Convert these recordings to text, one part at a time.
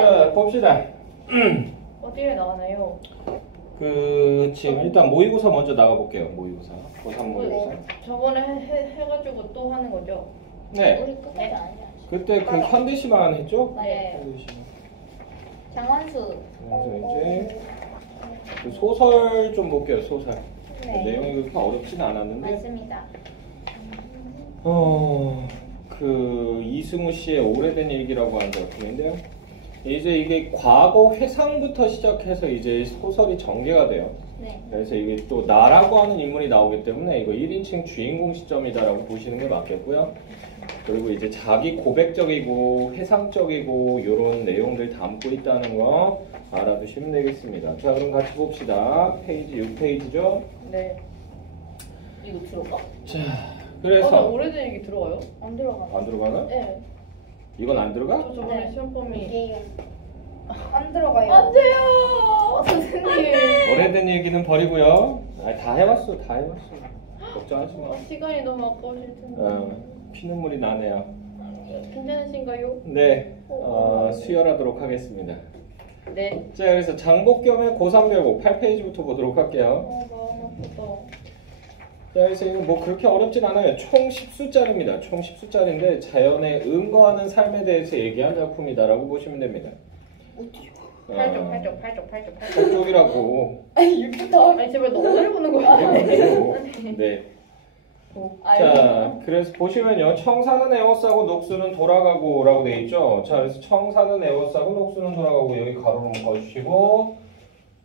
자, 봅시다. 어디에 나가나요? 지금 일단 모의고사 먼저 나가볼게요. 모의고사. 고3 모의고사. 저번에 해가지고 또 하는 거죠? 네. 우리 끝까지 아니야. 그때 그 현대시만 했죠? 네. 현대시만. 장원수. 그래서 이제 그 소설 좀 볼게요. 소설. 네. 내용이 그렇게 어렵진 않았는데. 맞습니다. 이승우 씨의 오래된 일기라고 하는 작품인데요. 이제 이게 과거 회상부터 시작해서 이제 소설이 전개가 돼요. 네. 그래서 이게 또 나라고 하는 인물이 나오기 때문에 이거 1인칭 주인공 시점이다라고 보시는 게 맞겠고요. 그리고 이제 자기 고백적이고 회상적이고 이런 내용들 담고 있다는 거 알아두시면 되겠습니다. 자, 그럼 같이 봅시다. 페이지 6페이지죠? 네. 이거 들어가? 자, 나 그래서 오래된 얘기 들어가요? 안 들어가. 안 들어가나? 네. 이건 안 들어가? 저 저번에 네. 시험범위. 이게요. 안 들어가요. 안 돼요! 선생님! 오래된 얘기는 버리고요. 다 해봤어, 다 해봤어. 걱정하지 마. 시간이 너무 아까우실 텐데. 피눈물이 나네요. 괜찮으신가요? 네, 수혈하도록 하겠습니다. 네. 자, 그래서 장복겸의 고3 별곡 8페이지부터 보도록 할게요. 너무 아프다. 자, 그래서 이거 뭐 그렇게 어렵진 않아요. 총 10수짜리입니다. 총 10수짜리인데 자연에 응거하는 삶에 대해서 얘기한 작품이다라고 보시면 됩니다. 팔쪽. 쪽이라고. 이렇게부터. 아니 제발 너 오늘 보는 거야. 네. 자, 그래서 보시면요. 청사는 에워싸고 녹수는 돌아가고 라고 되어 있죠. 자, 그래서 청사는 에워싸고 녹수는 돌아가고 여기 가로로 묶어주시고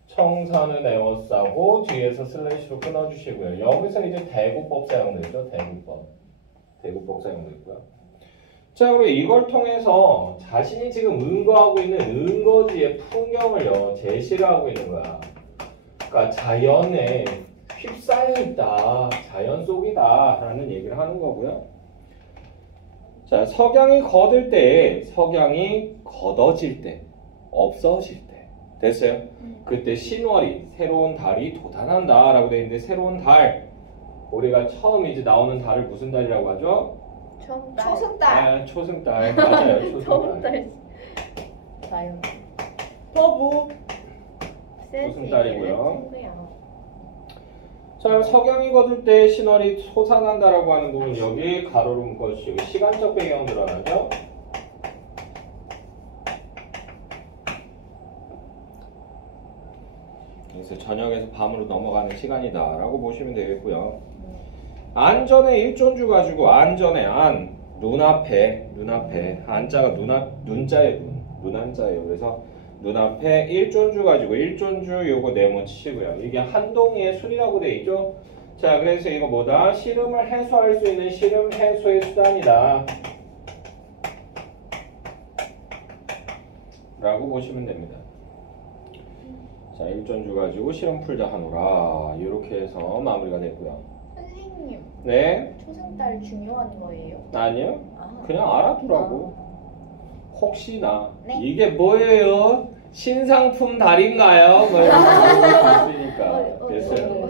청사는 에워싸고 뒤에서 슬래시로 끊어주시고요. 여기서 이제 대구법 사용되죠. 대구법 사용되고요. 자, 그리고 이걸 통해서 자신이 지금 응거하고 있는 응거지의 풍경을요 제시를 하고 있는 거야. 그러니까 자연에 휩싸여 있다, 자연 속이다 라는 얘기를 하는 거고요. 자, 석양이 거들 때, 석양이 걷어질 때, 없어질 때 됐어요? 그때 신월이, 새로운 달이 돋아난다 라고 되어 있는데 새로운 달, 우리가 처음 이제 나오는 달을 무슨 달이라고 하죠? 초승달. 초승달. 맞아요. 초승달. 자연. 버부. 초승달이고요. 자, 석양이 거들 때 신월이 솟아난다라고 하는 부분 여기 가로로 묶어주시고 시간적 배경 드러나죠? 그래서 저녁에서 밤으로 넘어가는 시간이다라고 보시면 되겠고요. 안전의 일존주 가지고 안전의 안, 눈앞에 안자가 눈자의 눈안자예요. 그래서 눈앞에 일존주 가지고 일존주 요거 네모치시고요. 이게 한동이의 술이라고 돼 있죠. 자, 그래서 이거 뭐다? 시름을 해소할 수 있는 시름 해소의 수단이다 라고 보시면 됩니다. 자, 일존주 가지고 시름 풀자 하노라 이렇게 해서 마무리가 됐고요. 선생님. 네? 초승달 중요한 거예요? 아니요. 그냥 알아두라고. 혹시나 네. 이게 뭐예요? 신상품 달인가요? 뭐 이런 있으니까 됐어요.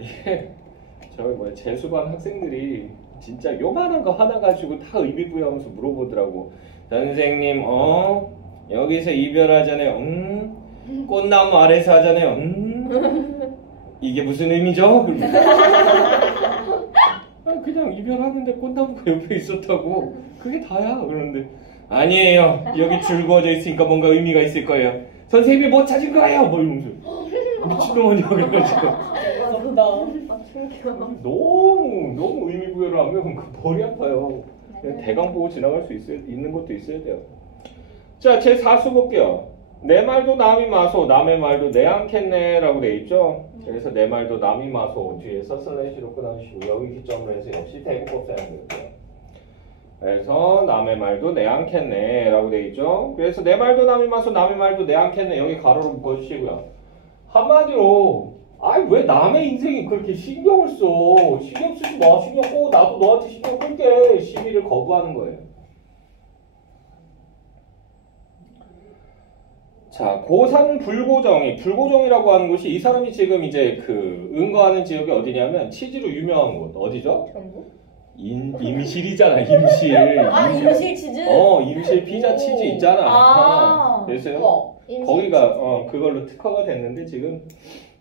이게 저희 뭐야 재수반 학생들이 진짜 요만한 거 하나 가지고 다 의미 부여하면서 물어보더라고. 선생님, 여기서 이별하잖아요. 꽃나무 아래서 하잖아요. 이게 무슨 의미죠? 그냥 이별하는데 꽃나무가 옆에 있었다고. 그게 다야. 그러는데 아니에요. 여기 줄 그어져 있으니까 뭔가 의미가 있을 거예요. 선생님이 못 찾은 거예요. 뭐 이러면서 미친놈 아니야. 그래가지고 너무 의미 부여를 하면 그 머리 아파요. 그냥 대강 보고 지나갈 수 있는 것도 있어야 돼요. 자, 제 4수 볼게요. 내 말도 남이 마소, 남의 말도 내 않겠네 라고 돼 있죠. 그래서 내 말도 남이 마소 뒤에서 슬래시로 끊어주시고 여기 기점으로 해서 역시 대구법 사용되고요. 그래서 남의 말도 내 않겠네 라고 돼 있죠. 그래서 내 말도 남이 마소, 남의 말도 내 않겠네 여기 가로로 묶어주시고요. 한마디로 왜 남의 인생이 그렇게 신경을 써. 신경 쓰지 마. 신경 꺼. 나도 너한테 신경 끌게. 시비를 거부하는 거예요. 자, 고산 불고정이라고 하는 곳이 이 사람이 지금 이제 그 응거하는 지역이 어디냐면 치즈로 유명한 곳 어디죠? 전북? 임실이잖아, 임실. 아 임실 치즈. 임실 피자 치즈 있잖아. 아. 됐어요? 거기가 그걸로 특허가 됐는데 지금.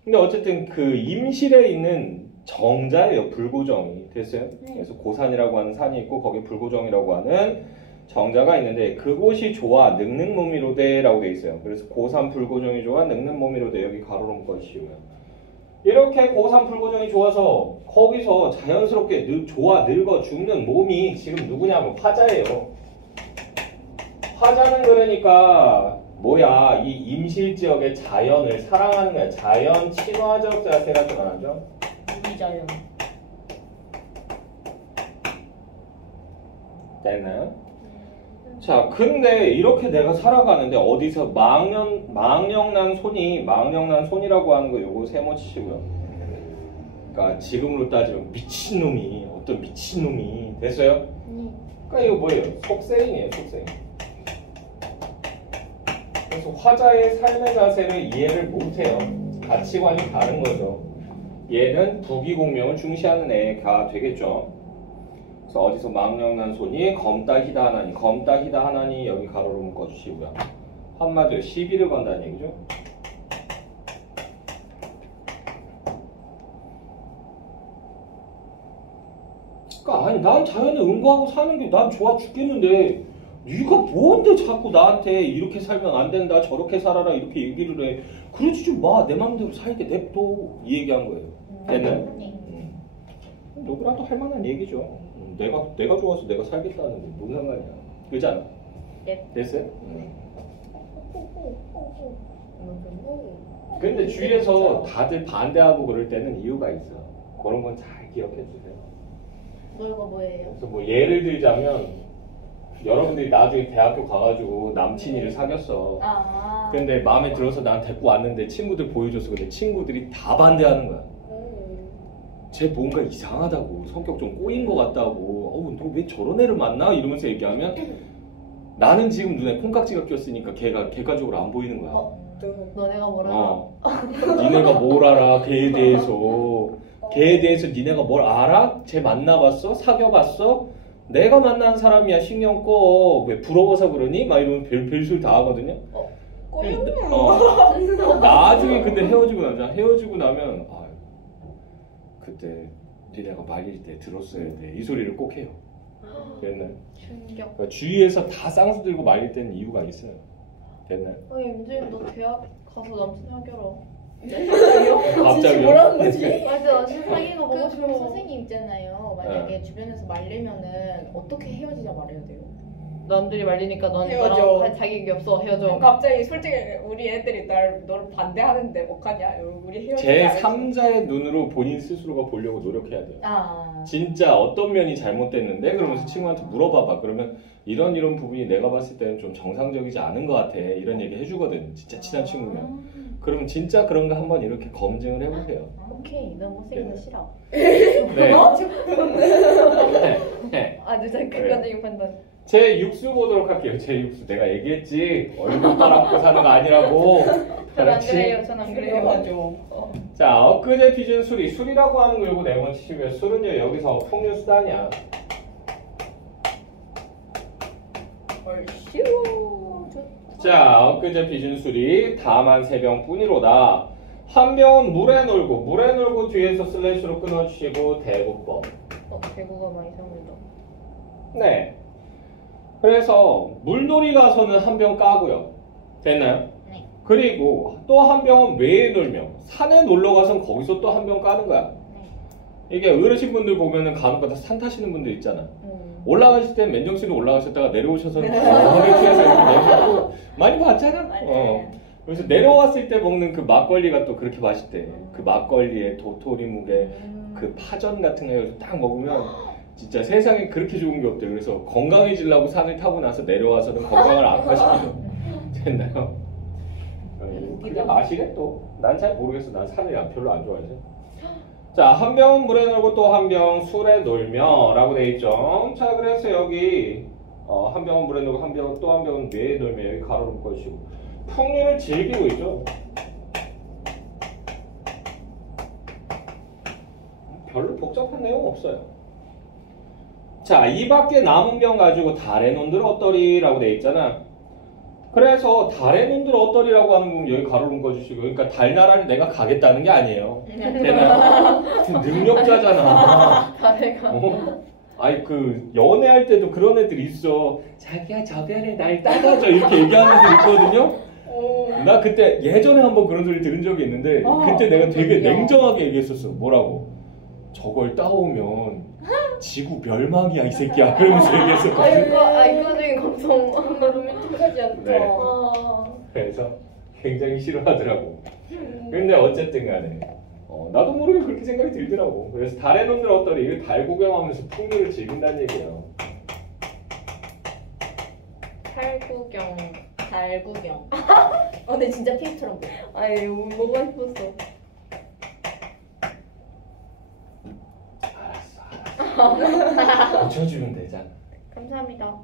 근데 어쨌든 그 임실에 있는 정자예요, 불고정이. 됐어요? 그래서 고산이라고 하는 산이 있고 거기 불고정이라고 하는 정자가 있는데 그곳이 좋아 능능모미로대라고 돼 있어요. 그래서 고산 불고정이 좋아 능능모미로대 여기 가로로 묶어 씌우면 이렇게 고산 불고정이 좋아서 거기서 자연스럽게 좋아 늙어 죽는 몸이 지금 누구냐면 화자예요. 화자는 그러니까 뭐야 이 임실 지역의 자연을 사랑하는 거야. 자연 친화적 자세가 드러나죠. 무비자연. 됐나요? 자, 근데 이렇게 내가 살아가는데 어디서 망령난 손이라고 하는 거 요거 세모치시고요. 그러니까 지금으로 따지면 미친놈이 어떤 미친놈이 됐어요? 그러니까 이거 뭐예요? 속셈이에요, 속셈. 그래서 화자의 삶의 자세를 이해를 못해요. 가치관이 다른 거죠. 얘는 부귀공명을 중시하는 애가 되겠죠. 그래서 어디서 망령난 손이 검다히다 하나니 여기 가로로 묶어주시고요. 한마디로 시비를 건다는 얘기죠. 그러니까 아니 난 자연에 응거하고 사는 게 난 좋아 죽겠는데 네가 뭔데 자꾸 나한테 이렇게 살면 안 된다 저렇게 살아라 이렇게 얘기를 해. 그러지 좀 마. 내 마음대로 살게 냅둬. 이 얘기한 거예요. 됐나요? 누구라도 할 만한 얘기죠. 내가 좋아서 내가 살겠다는데 뭔 상관이야. 그렇지 않아? 네. 됐어요? 근데 주위에서 다들 반대하고 그럴 때는 이유가 있어. 그런 건 잘 기억해 주세요. 뭐예요? 그래서 뭐 예를 들자면 여러분들이 나중에 대학교 가가지고 남친이를 사귀었어. 근데 마음에 들어서 난 데리고 왔는데 친구들 보여줘서 근데 친구들이 다 반대하는 거야. 쟤 뭔가 이상하다고 성격 좀 꼬인 것 같다고 너 왜 저런 애를 만나? 이러면서 얘기하면 나는 지금 눈에 콩깍지가 꼈으니까 걔가 객관적으로 안 보이는 거야. 너네가 뭐라? 니네가 뭘 알아? 걔에 대해서 니네가 뭘 알아? 쟤 만나봤어? 사귀어봤어? 내가 만난 사람이야 신경 꺼. 왜 부러워서 그러니? 막 이러면 별소리 다 하거든요. 나중에 근데 헤어지고 나면 그때 니네가 말릴 때 들었어야 돼. 이 소리를 꼭 해요. 됐나요? 충격. 그러니까 주위에서 다 쌍수 들고 말릴 때는 이유가 있어요. 됐나요? 임진 너 대학 가서 남친 사귀어라. 갑자기요? 뭐라는 거지? 맞아, 사귀는 거 보고 싶어. 선생님 있잖아요. 만약에 주변에서 말리면은 어떻게 헤어지자 말해야 돼요? 남들이 말리니까 넌 헤어져. 나랑 할 자격이 없어. 헤어져. 갑자기 솔직히 우리 애들이 너를 반대하는데 어떡하냐? 우리 헤어지자. 제 3자의 눈으로 본인 스스로가 보려고 노력해야 돼요. 진짜 어떤 면이 잘못됐는데 그러면서 친구한테 물어봐봐. 그러면 이런 부분이 내가 봤을 때는 좀 정상적이지 않은 것 같아. 이런 얘기 해주거든. 진짜 친한 친구면. 그럼 진짜 그런가 한번 이렇게 검증을 해보세요. 오케이, 너 못생긴 거 싫어. 네. 아주 잘 객관적인 판단. 제 육수 보도록 할게요. 제 육수. 내가 얘기했지. 얼굴 빨아먹고 사는 거 아니라고. 전 안 그래요. 전 안 그래요. 맞아. 자, 엊그제 빚은 술이. 술이라고 하는 거 요거 네 번 치시고요. 술은요 여기서 풍류 수단이야. 얼씨구. 자, 엊그제 빚은 술이 다만 3병뿐이로다. 한 병은 물에 놀고 뒤에서 슬래시로 끊어주시고 대국법. 대구가 많이 사용된다. 네. 그래서 물놀이 가서는 한 병 까고요. 됐나요? 네. 그리고 또 한 병은 외에 놀며 산에 놀러 가서는 거기서 또 한 병 까는 거야. 이게 어르신분들 보면은 간혹가다 산 타시는 분들 있잖아. 올라가실 때 맨정신으로 올라가셨다가 내려오셔서는 거하게 취해서 이렇게 내셨고 많이 봤잖아. 그래서 내려왔을 때 먹는 그 막걸리가 또 그렇게 맛있대. 그 막걸리에 도토리묵에 그 파전 같은 거 해서 딱 먹으면 진짜 세상에 그렇게 좋은 게 없대. 그래서 건강해지려고 산을 타고 나서 내려와서는 건강을 악화시키죠. 됐나요? 그게 맛이래 또. 난 잘 모르겠어. 난 산을 별로 안 좋아해서. 자, 한 병은 물에 놀고 또 한 병 술에 놀며 라고 돼 있죠. 자, 그래서 여기 한 병은 물에 놀고 한 병은 또 한 병은 뇌에 놀며 여기 가로로 묶어주시고 풍류를 즐기고 있죠. 별로 복잡한 내용 없어요. 자, 이 밖에 남은 병 가지고 달에 논들 어떠리라고 돼 있잖아. 그래서 달에 논들 어떠리라고 하는 부분 여기 가로 묶어주시고, 그러니까 달나라를 내가 가겠다는 게 아니에요. 걔는 능력자잖아. 다래가. 아니 그 연애할 때도 그런 애들 있어. 자기야 저 별에 날 따가줘 이렇게 얘기하는 애들 있거든요. 나 그때 예전에 한번 그런 소리 들은 적이 있는데 그때 내가 되게 냉정하게 얘기했었어. 뭐라고? 저걸 따오면 지구 멸망이야 이 새끼야. 그러면서 얘기했었거든. 이거적인 감성. 로맨틱하지 않다. 네. 그래서 굉장히 싫어하더라고. 근데 어쨌든 간에 나도 모르게 그렇게 생각이 들더라고. 그래서 달에 놈들 어떠리 이거 달 구경하면서 풍류를 즐긴다는 얘기예요. 탈구경. 달구경. 근데 진짜 피부처럼 보여. 아니 뭐가 싶었어. 알았어. 고쳐주면 되잖아. 감사합니다.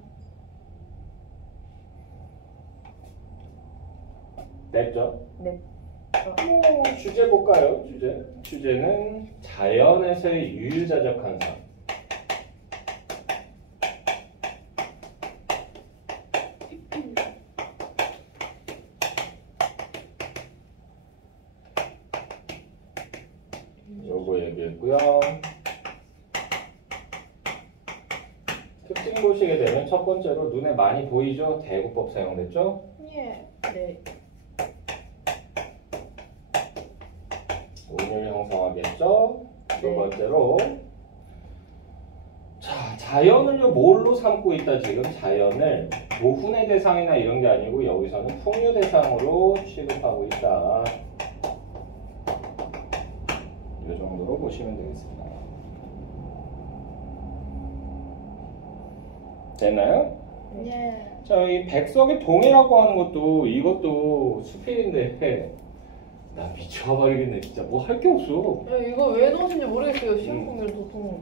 됐죠? 네. 주제 볼까요? 주제는 자연에서의 유유자적 현상. 요거 얘기했고요. 특징 보시게 되면 첫 번째로 눈에 많이 보이죠? 대구법 사용됐죠? 예. 네. 운율 형성하겠죠? 두 네. 번째로 자, 자연을요 뭘로 삼고 있다 지금 자연을 모훈의 대상이나 이런 게 아니고 여기서는 풍류 대상으로 취급하고 있다. 이 정도로 보시면 되겠습니다. 됐나요? 예. 자, 이 백석의 동이라고 하는 것도 이것도 수필인데 나 미쳐버리겠네 진짜 뭐 할 게 없어. 이거 왜 넣으신지 모르겠어요. 시험 공부를 보통.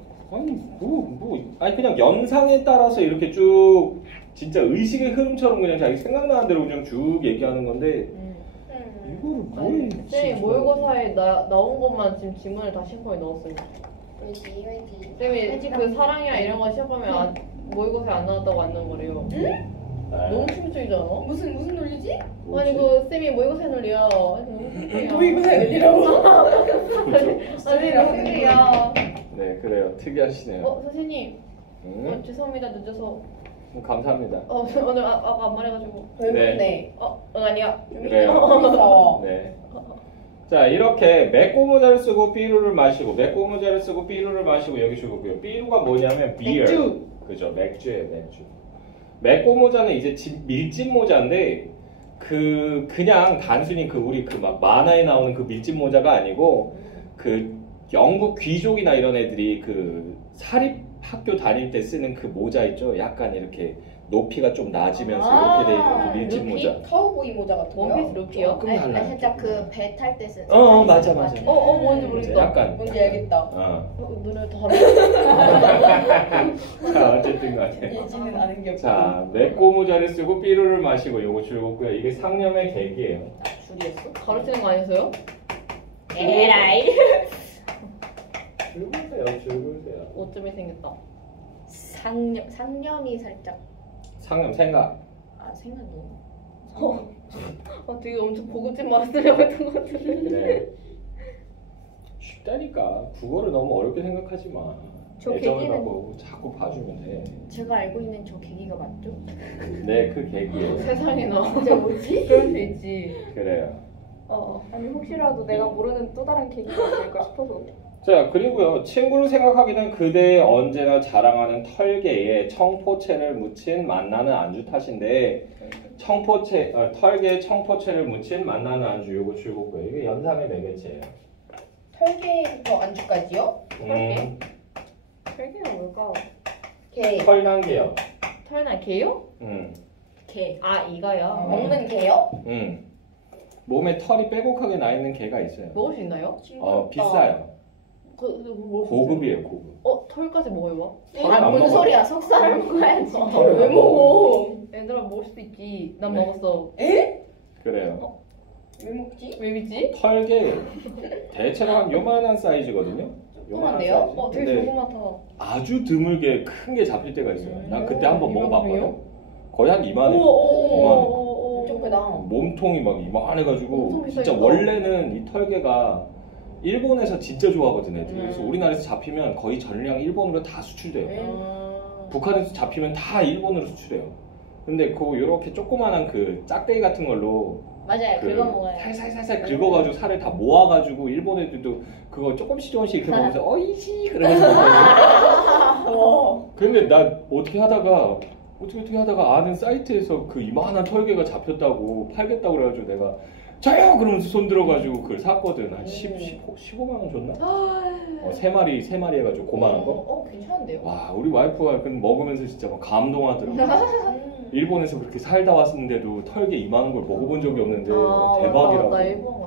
아니 그냥 연상에 따라서 이렇게 쭉 진짜 의식의 흐름처럼 그냥 자기 생각나는 대로 그냥 쭉 얘기하는 건데 이거를 뭐해? 쌤이 모의고사에 나온 것만 지금 지문을 다 시험범에 넣었어요. 왜지? 쌤이 그 사랑이나 이런 거 시험범에 모의고사에 안 나왔다고 안 넣은 거래요. 너무 충격적이잖아. 무슨 논리지? 아니 그 쌤이 모의고사에 논리야. 모의고사에 논리라고? 아니 너무 특이야. 네 그래요 특이하시네요. 선생님. 죄송합니다 늦어서. 감사합니다. 오늘 아까 안 말해가지고. 네. 아니야. 그래요. 네. 자 이렇게 맥고 모자를 쓰고 삐루를 마시고 맥고 모자를 쓰고 삐루를 마시고 여기 주고요. 삐루가 뭐냐면 비어. 맥주. 그죠 맥주예요 맥주. 맥고 모자는 이제 밀짚 모자인데 그냥 단순히 우리 막 만화에 나오는 그 밀짚 모자가 아니고 그 영국 귀족이나 이런 애들이 그 사립 학교 다닐 때 쓰는 그 모자 있죠. 약간 이렇게 높이가 좀 낮으면서 이렇게 돼 있는 그 밀짚 모자. 카우보이 모자 같은 거요? 원피스 루피요? 조금 달라요. 살짝 그 배 탈 때 쓰는. 맞아. 뭔지 모르겠다. 약간 뭔지 알겠다. 눈을 다르. 자 어쨌든 간에 예지는 아는 게 없고. 자 맥고 모자를 쓰고 삐루를 마시고 요거 줄였고요. 이게 상념의 계기예요. 줄이었어? 가르치는 거 아니었어요? 에라이. 줄보세요. 오점이 생겼다. 상념이 살짝. 상념 생각. 생각이. 되게 엄청 고급진 말씀이라고 했던 것 같은데. 네. 쉽다니까. 국어를 너무 어렵게 생각하지 마. 저 애정을 계기는- 갖고 자꾸 봐주면 돼. 제가 알고 있는 저 계기가 맞죠? 네, 그 계기예요. 세상에나. 진짜 뭐지? 그럴 수 있지. 그래요. 아니 혹시라도 내가 모르는 또 다른 계기가 있을까 싶어서. 자, 그리고요. 친구를 생각하기는 그대의 언제나 자랑하는 털개에 청포채를 묻힌 만나는 안주 탓인데 털개에 청포채를 묻힌 만나는 안주 요거 줄거고요. 이게 연상의 매개체예요. 털개부터 안주까지요? 털개가 뭘까? 개. 털난개요. 털나 개요? 개. 이가야. 먹는 개요? 몸에 털이 빼곡하게 나 있는 개가 있어요. 먹을 수 있나요? 비싸요. 고급이에요, 고급. 털까지 먹어요? 털은 안 뭔 먹어요. 소리야? 속살을 먹어야지. 털을 왜 안 먹어? 얘들아 먹을 수도 있지. 난 네. 먹었어. 그래요. 왜 먹지? 왜 믿지? 털개 대체로 한 요만한 사이즈거든요. 조그만데요? 되게 근데 조그맣다. 아주 드물게 큰 게 잡힐 때가 있어요. 난 그때 한번 먹어봤거든. 이만해요? 거의 한 이만해. 좀 크다. 몸통이 막 이만해가지고 엄청 진짜 비싸겠다. 원래는 이 털개가 일본에서 진짜 좋아하거든 애들이. 그래서 음. 우리나라에서 잡히면 거의 전량 일본으로 다 수출돼요. 아. 북한에서 잡히면 다 일본으로 수출해요. 근데 그 요렇게 조그만한 그 짝대기 같은 걸로 맞아요. 그거 먹어요. 살살살살 긁어가지고 살을 다 모아가지고 일본 애들도 그거 조금씩 이렇게 먹으면서 어이씨 그러면서 먹거든요. 근데 나 어떻게 하다가 아는 사이트에서 그 이만한 털개가 잡혔다고 팔겠다고 그래가지고 내가 저요 그러면서 손 들어가지고 그걸 샀거든. 한 15만 원 줬나? 3마리 해가지고 고만한 거. 괜찮은데요? 와 우리 와이프가 그 먹으면서 진짜 막 감동하더라고. 일본에서 그렇게 살다 왔는데도 털개 이만한 걸 먹어본 적이 없는데 대박이라고. 나 일본.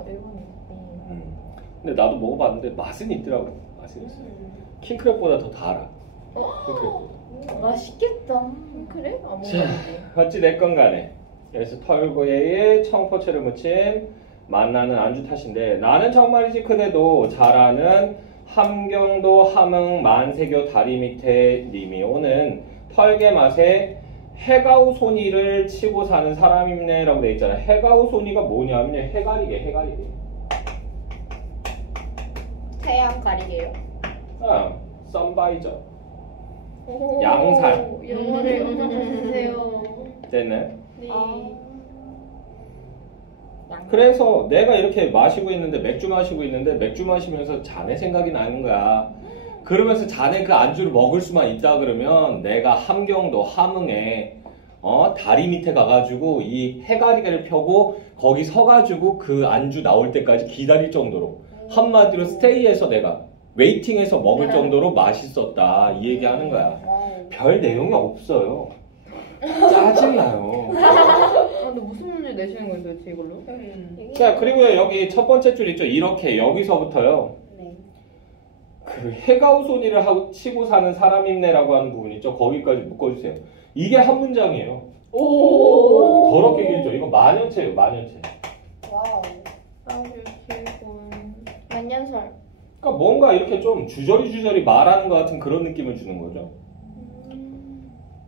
근데 나도 먹어봤는데 맛은 있더라고. 맛은 있어. 킹크랩보다 더 달아. 킹크랩보다. 맛있겠다. 그래? 안 자, 먹어봤지. 어찌 됐건 간에 여기서 털고에 청포채를 묻힌 만나는 안주 탓인데 나는 정말이지 그대도 잘하는 함경도 함흥 만세교 다리 밑에 님이 오는 털개 맛에 해가우소니를 치고 사는 사람이네 라고 돼 있잖아. 해가우소니가 뭐냐면 해가리게. 태양 가리개요. 썬바이저. 양산. 영어를 연습해주세요. 됐네. 네. 그래서 내가 이렇게 마시고 있는데 맥주 마시면서 자네 생각이 나는 거야. 그러면서 자네 그 안주를 먹을 수만 있다 그러면 내가 함경도 함흥에 다리 밑에 가가지고 이 해가리개를 펴고 거기 서가지고 그 안주 나올 때까지 기다릴 정도로 한마디로 스테이해서 내가 웨이팅해서 먹을 정도로 맛있었다 이 얘기하는 거야. 별 내용이 없어요. 짜증나요. 근데 무슨 문제 내시는 거예요 도대체 이걸로? 자 그리고요 여기 첫 번째 줄 있죠. 이렇게 여기서부터요. 네. 그 해가우소니를 치고 사는 사람임네라고 하는 부분 있죠. 거기까지 묶어주세요. 이게 한 문장이에요. 오. 더럽게 길죠. 이거 만연체예요. 만연체. 와우. 아유치군. 만년설. 그러니까 뭔가 이렇게 좀 주저리 말하는 것 같은 그런 느낌을 주는 거죠.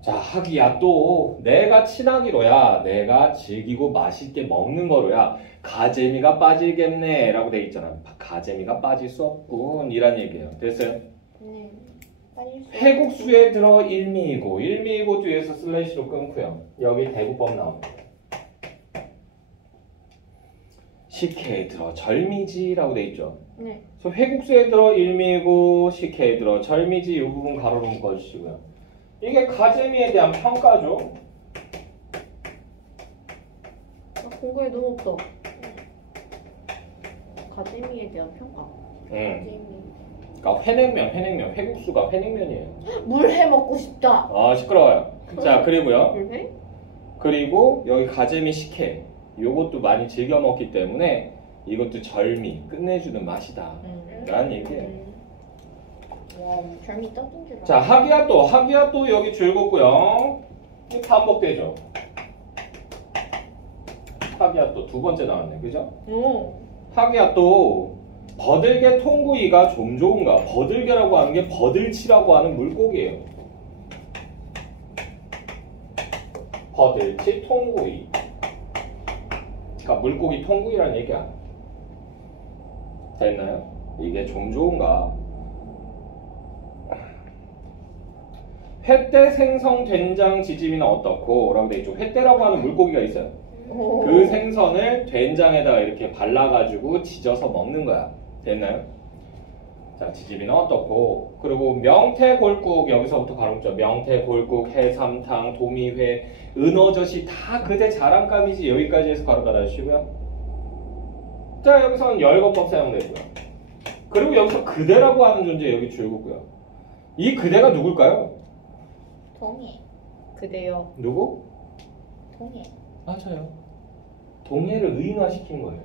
자 하기야 또 내가 친하기로야 내가 즐기고 맛있게 먹는 거로야 가재미가 빠질겠네 라고 돼 있잖아. 가재미가 빠질 수 없군 이란 얘기예요. 됐어요? 네. 해국수에 들어 일미이고 뒤에서 슬래시로 끊고요. 여기 대구법 나옵니다. 식혜에 들어 절미지라고 돼 있죠. 네. 그래서 회국수에 들어 일미이고 식혜에 들어 절미지 이 부분 가로로 묶어주시고요. 이게 가재미에 대한 평가죠. 공부에 너무 없어. 가재미에 대한 평가. 그러니까 회냉면, 회국수가 회냉면이에요. 물 해 먹고 싶다. 아 시끄러워요. 자 그리고요. 불회? 그리고 여기 가재미 식혜 요것도 많이 즐겨 먹기 때문에 이것도 절미 끝내주는 맛이다 라는 얘기예요. 와, 별미 떡인 줄 알아. 자 하기야 또 여기 줄긋고요. 이 반복되죠. 하기야 또 두 번째 나왔네. 그죠? 오. 하기야 또 버들개 통구이가 좀 좋은가. 버들개라고 하는 게 버들치라고 하는 물고기예요. 버들치 통구이. 그러니까 물고기 통구이라는 얘기야. 됐나요? 이게 좀 좋은가. 횟대 생선 된장 지짐이는 어떻고? 라고 돼 있죠. 횟대라고 하는 물고기가 있어요. 그 생선을 된장에다가 이렇게 발라가지고 지져서 먹는 거야. 됐나요? 자, 지짐이는 어떻고? 그리고 명태골국 여기서부터 가름죠. 명태골국, 해삼탕, 도미회, 은어젓이 다 그대 자랑감이지. 여기까지 해서 가로 닫아주시고요. 자, 여기서는 열거법 사용되고요. 그리고 여기서 그대라고 하는 존재 여기 줄고요. 이 그대가 누굴까요? 동해. 그대요. 누구? 동해. 맞아요. 동해를 의인화시킨 거예요.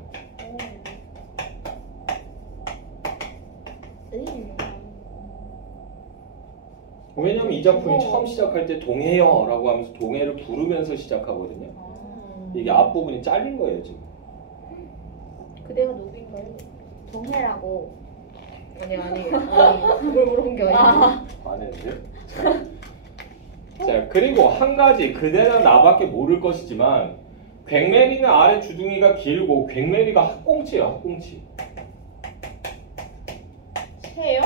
왜냐면 이 작품이 처음 시작할 때 동해요 라고 하면서 동해를 부르면서 시작하거든요. 이게 앞부분이 잘린 거예요 지금. 그대가 누구인가요? 동해라고 아니 그걸 물어본 게 아니고. 아는데? 자, 그리고 한 가지 그대는 나밖에 모를 것이지만 괭매리는 아래 주둥이가 길고 괭매리가 학꽁치예요. 학꽁치. 새요?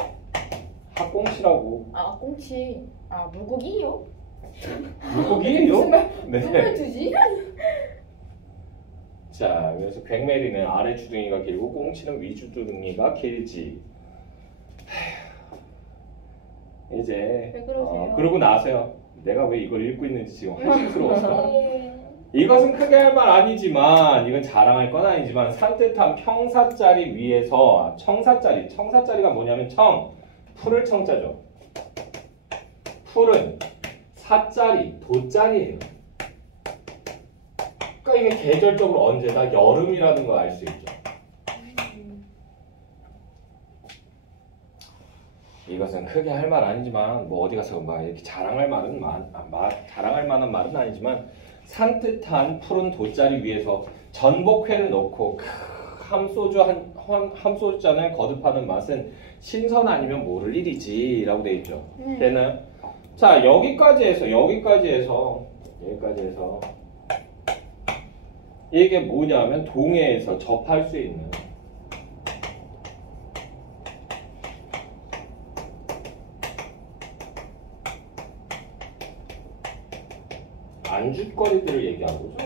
학꽁치라고. 아 꽁치. 아 물고기요? 물고기예요? 네. 누굴 두지? 자, 그래서 괭매리는 아래 주둥이가 길고 꽁치는 위 주둥이가 길지. 이제 왜 그러세요? 그러고 나서요. 내가 왜 이걸 읽고 있는지 지금 한심스러웠어. 이것은 크게 할 말 아니지만 이건 자랑할 건 아니지만 산뜻한 평사짜리 위에서 청사짜리가 뭐냐면 풀을 청자죠. 풀은 사짜리, 도짜리예요. 그러니까 이게 계절적으로 언제다 여름이라는 걸 알 수 있죠. 이것은 크게 할 말 아니지만 뭐 어디 가서 막 이렇게 자랑할 만한 말은 아니지만 산뜻한 푸른 돗자리 위에서 전복회를 넣고 함소주잔을 거듭하는 맛은 신선 아니면 모를 일이지 라고 돼 있죠. 되나요? 자, 여기까지 해서 이게 뭐냐면 동해에서 접할 수 있는 안주거리들을 얘기한 거죠.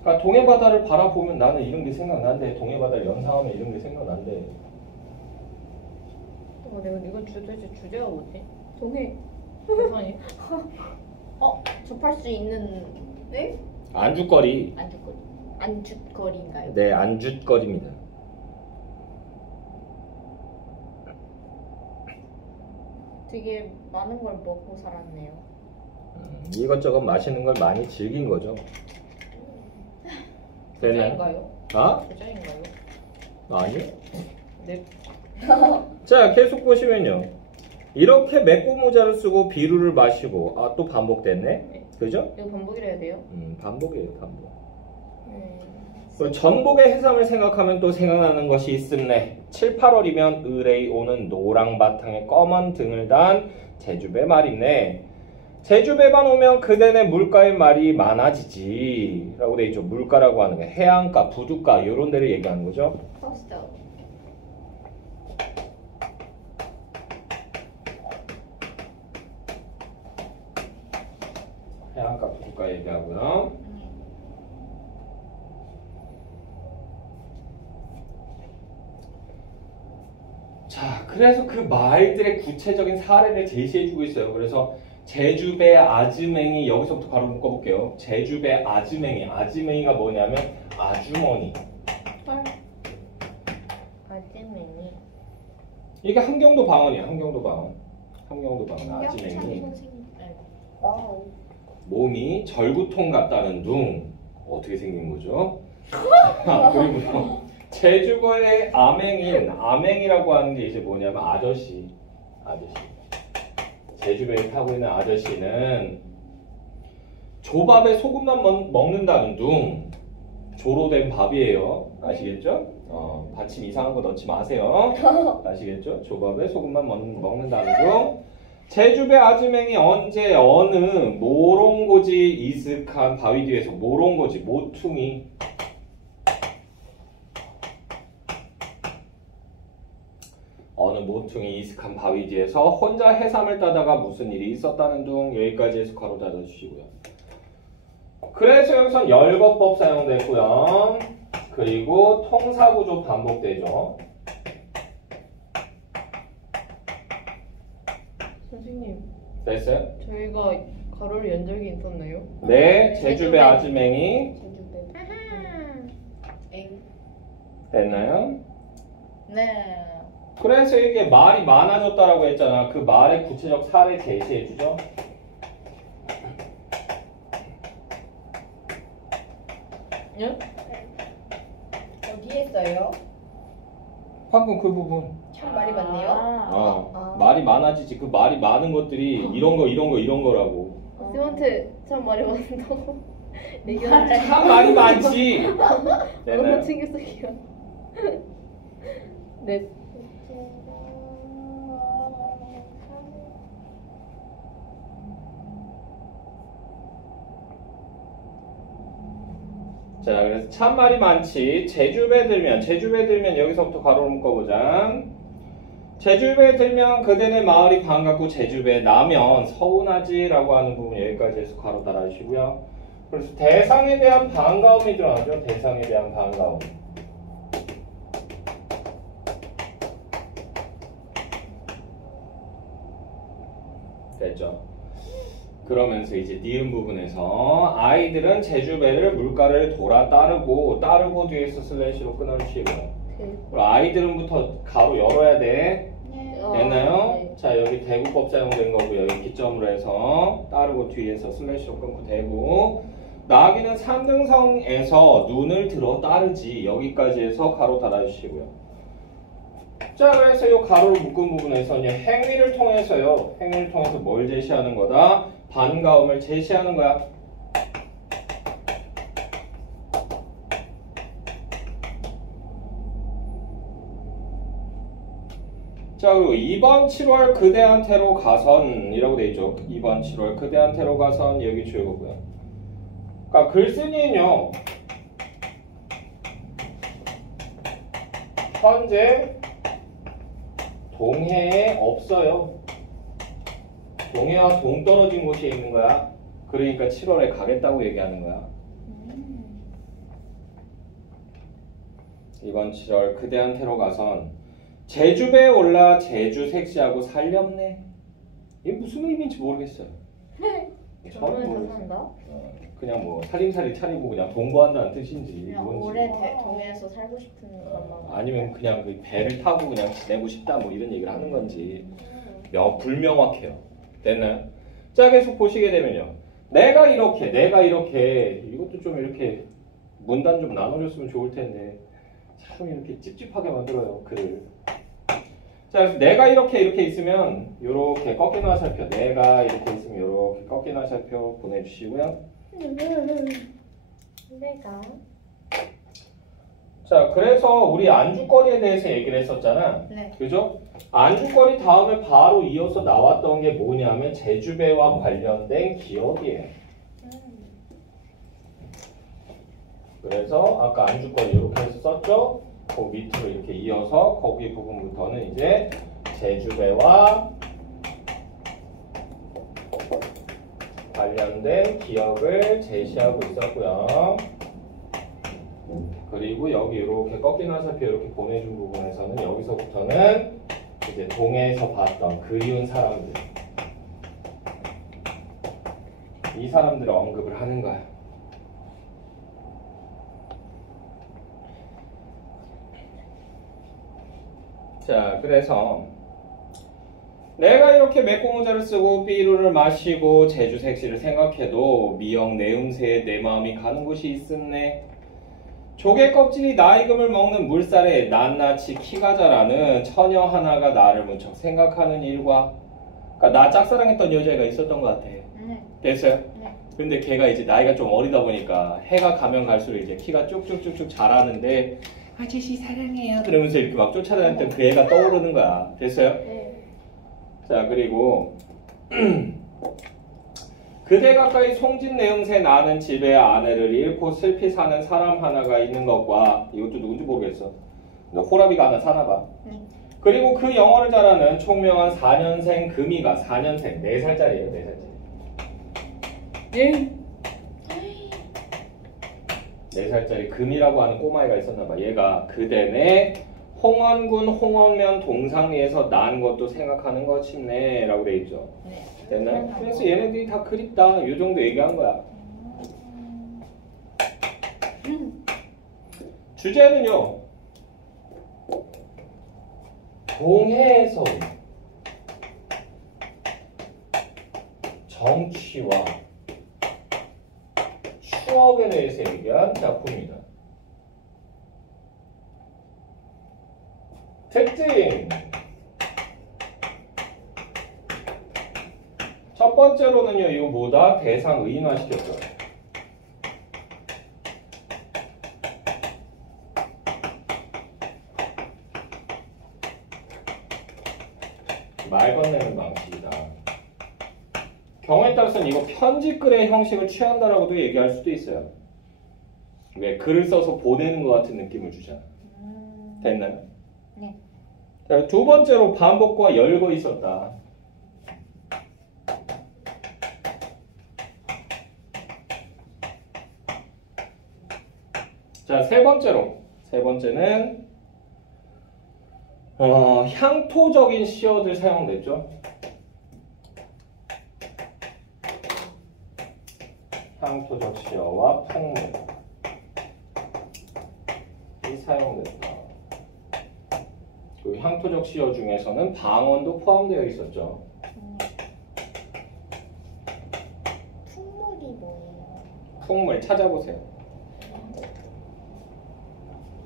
그러니까 동해바다를 바라보면 나는 이런 게 생각난대. 동해바다를 연상하면 이런 게 생각난대. 내가 이건 도대체 주제가 뭐지? 동해. 대선이. 접할 수 있는 네? 안주거리. 안주거리인가요? 네, 안주거리입니다. 되게 많은 걸 먹고 살았네요. 이것저것 맛있는 걸 많이 즐긴 거죠. 되나요? 주제인가요? 아? 주제인가요? 아니? 네. 자, 계속 보시면요. 이렇게 맺고 모자를 쓰고 비루를 마시고 또 반복됐네. 그죠? 이거 반복이라 해야 돼요? 반복이에요, 반복. 전복의 해삼을 생각하면 또 생각나는 것이 있음네. 7, 8월이면 을에 오는 노랑 바탕에 검은 등을 단 제주배 말이네. 제주배만 오면 그대네 물가의 말이 많아지지 라고 돼 있죠. 물가라고 하는 게 해안가, 부둣가 이런 데를 얘기하는 거죠. 커스터. 해안가, 부둣가 얘기하고요. 자, 그래서 그 말들의 구체적인 사례를 제시해주고 있어요. 그래서 제주배 아즈맹이 여기서부터 바로 묶어볼게요. 제주배 아즈맹이가 뭐냐면 아주머니. 아즈맹이. 이게 함경도 방언이에요. 함경도 방언 아즈맹이. 와우. 몸이 절구통 같다는 둥. 어떻게 생긴 거죠? 그리고 제주도의 암행이라고 하는 게 이제 뭐냐면 아저씨. 제주배에 타고 있는 아저씨는 조밥에 소금만 먹는다는 둥. 조로 된 밥이에요. 아시겠죠? 받침 이상한 거 넣지 마세요. 아시겠죠? 조밥에 소금만 먹는다는 둥. 제주배 아즈맹이 언제 어느 모롱고지 이슥한 바위 뒤에서 모롱고지 모퉁이 어느 모퉁이 이슥한 바위 뒤에서 혼자 해삼을 따다가 무슨 일이 있었다는 둥. 여기까지 해서 가로 닫아 주시고요. 그래서 여기서 열거법 사용됐고요. 그리고 통사구조 반복되죠. 선생님, 됐어요? 저희가 가로를 연 적이 있었나요? 네, 제주배 아즈맹이 제주배. 엥. 됐나요? 네. 그래서 이게 말이 많아졌다라고 했잖아. 그 말의 구체적 사례 제시해주죠. 예? 어디에 써요? 방금 그 부분. 참 말이 많네요. 말이 많아지지. 그 말이 많은 것들이 이런 거라고. 쌤한테 참 말이 많다고 얘기하는데 참 말이 많지. 너무 됐나요? 챙겼어요. 네. 자, 그래서 참말이 많지. 제주배 들면 여기서부터 가로로 묶어보자. 제주배 들면 그대네 마을이 반갑고 제주배 나면 서운하지라고 하는 부분 여기까지 해서 가로 달아주시고요. 그래서 대상에 대한 반가움이 들어가죠. 대상에 대한 반가움. 됐죠? 그러면서 이제 니은 부분에서 아이들은 제주배를 물가를 돌아 따르고 뒤에서 슬래시로 끊어주시고요. 그리고 아이들은부터 가로 열어야 돼. 됐나요? 네. 자, 여기 대구법 사용된 거고 여기 기점으로 해서 따르고 뒤에서 슬래시로 끊고 대고 나기는 산등성에서 눈을 들어 따르지. 여기까지 해서 가로 달아주시고요. 자, 그래서 이 가로를 묶은 부분에서는 행위를 통해서 뭘 제시하는 거다? 반가움을 제시하는 거야. 자, 그리고 2번 7월 그대한테로 가선이라고 돼 있죠. 2번 7월 그대한테로 가선 여기 주요고요. 그러니까 글쓴이는요. 현재 동해에 없어요. 동해와 동떨어진 곳에 있는 거야. 그러니까 7월에 가겠다고 얘기하는 거야. 이번 7월 그대한테로 가선 제주배에 올라 제주 색시하고 살렵네. 이게 무슨 의미인지 모르겠어요. 처음 저번에 더 모르겠어요. 산다? 그냥 뭐 살림살이 차리고 그냥 동거한다는 뜻인지 그냥 뭔지. 오래 동해에서 살고 싶은 것만. 아니면 그냥 그 배를 타고 그냥 지내고 싶다 뭐 이런 얘기를 하는 건지 불명확해요. 됐나요? 자, 계속 보시게 되면요. 내가 이렇게 이것도 좀 이렇게 문단 좀 나눠줬으면 좋을 텐데 참 이렇게 찝찝하게 만들어요 글을. 자, 그래서 내가 이렇게 있으면 이렇게 꺾인 화살표, 내가 이렇게 있으면 이렇게 꺾인 화살표 보내주시고요. 내가 자, 그래서 우리 안주거리에 대해서 얘기를 했었잖아. 네. 그죠? 안주거리 다음에 바로 이어서 나왔던 게 뭐냐면 제주배와 관련된 기억이에요. 그래서 아까 안주거리 이렇게 해서 썼죠? 그 밑으로 이렇게 이어서 거기 부분부터는 이제 제주배와 관련된 기억을 제시하고 있었고요. 그리고 여기 이렇게 꺾인 화살표 이렇게 보내준 부분에서는 여기서부터는 이제 동해에서 봤던 그리운 사람들, 이 사람들을 언급을 하는 거야. 자, 그래서 내가 이렇게 맥고모자를 쓰고 삐루를 마시고 제주 색시를 생각해도 미영 내음새에 내 마음이 가는 곳이 있었네. 조개 껍질이 나이금을 먹는 물살에 낱낱이 키가 자라는 처녀 하나가 나를 무척 생각하는 일과, 그러니까 나 짝사랑했던 여자애가 있었던 것 같아. 됐어요? 네. 근데 걔가 이제 나이가 좀 어리다 보니까 해가 가면 갈수록 이제 키가 쭉쭉쭉쭉 자라는데 아저씨 사랑해요 그러면서 이렇게 막 쫓아다녔던 그 애가 떠오르는 거야. 됐어요? 네. 자, 그리고 그대 가까이 송진 내음새 나는 집에 아내를 잃고 슬피 사는 사람 하나가 있는 것과, 이것도 누군지 모르겠어. 호라비가 하나 사나 봐. 그리고 그 영어를 잘하는 총명한 4년생 금이가 4년생 4살짜리예요. 4살짜리. 예? 4살짜리 금이라고 하는 꼬마애가 있었나 봐. 얘가 그대네 홍원군 홍원면 동상리에서 난 것도 생각하는 것이네 라고 돼 있죠. 네. 됐나요? 그래서 얘네들이 다 그립다 이 정도 얘기한 거야. 주제는요, 동해에서 정취와 추억에 대해서 얘기한 작품입니다. 특징! 첫 번째로는요, 이거 뭐다? 대상 의인화시켰죠. 말 건네는 방식이다. 경우에 따라서는 이거 편지글의 형식을 취한다라고도 얘기할 수도 있어요. 왜? 글을 써서 보내는 것 같은 느낌을 주잖아. 됐나요? 네. 자, 두 번째로 반복과 열거 있었다. 자, 세 번째는 향토적인 시어들 사용됐죠. 향토적 시어와 풍물이 사용됐다. 그 향토적 시어 중에서는 방언도 포함되어 있었죠. 풍물이 뭐예요? 풍물 찾아보세요.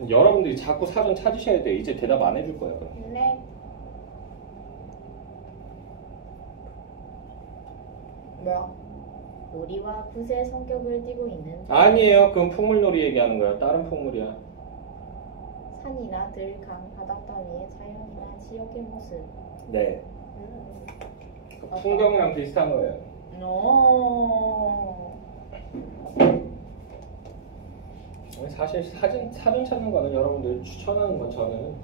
여러분들이 자꾸 사전 찾으셔야 돼요. 이제 대답 안 해줄 거예요. 그럼. 네. 뭐야? 놀이와 굿의 성격을 띠고 있는 아니에요. 그건 풍물놀이 얘기하는 거야. 다른 풍물이야. 산이나 들, 강, 바닥 따위의 자연이나 지역의 모습. 네. 풍경이랑 비슷한 거예요. 사실 사전 찾는 거는 여러분들 추천하는 건 저는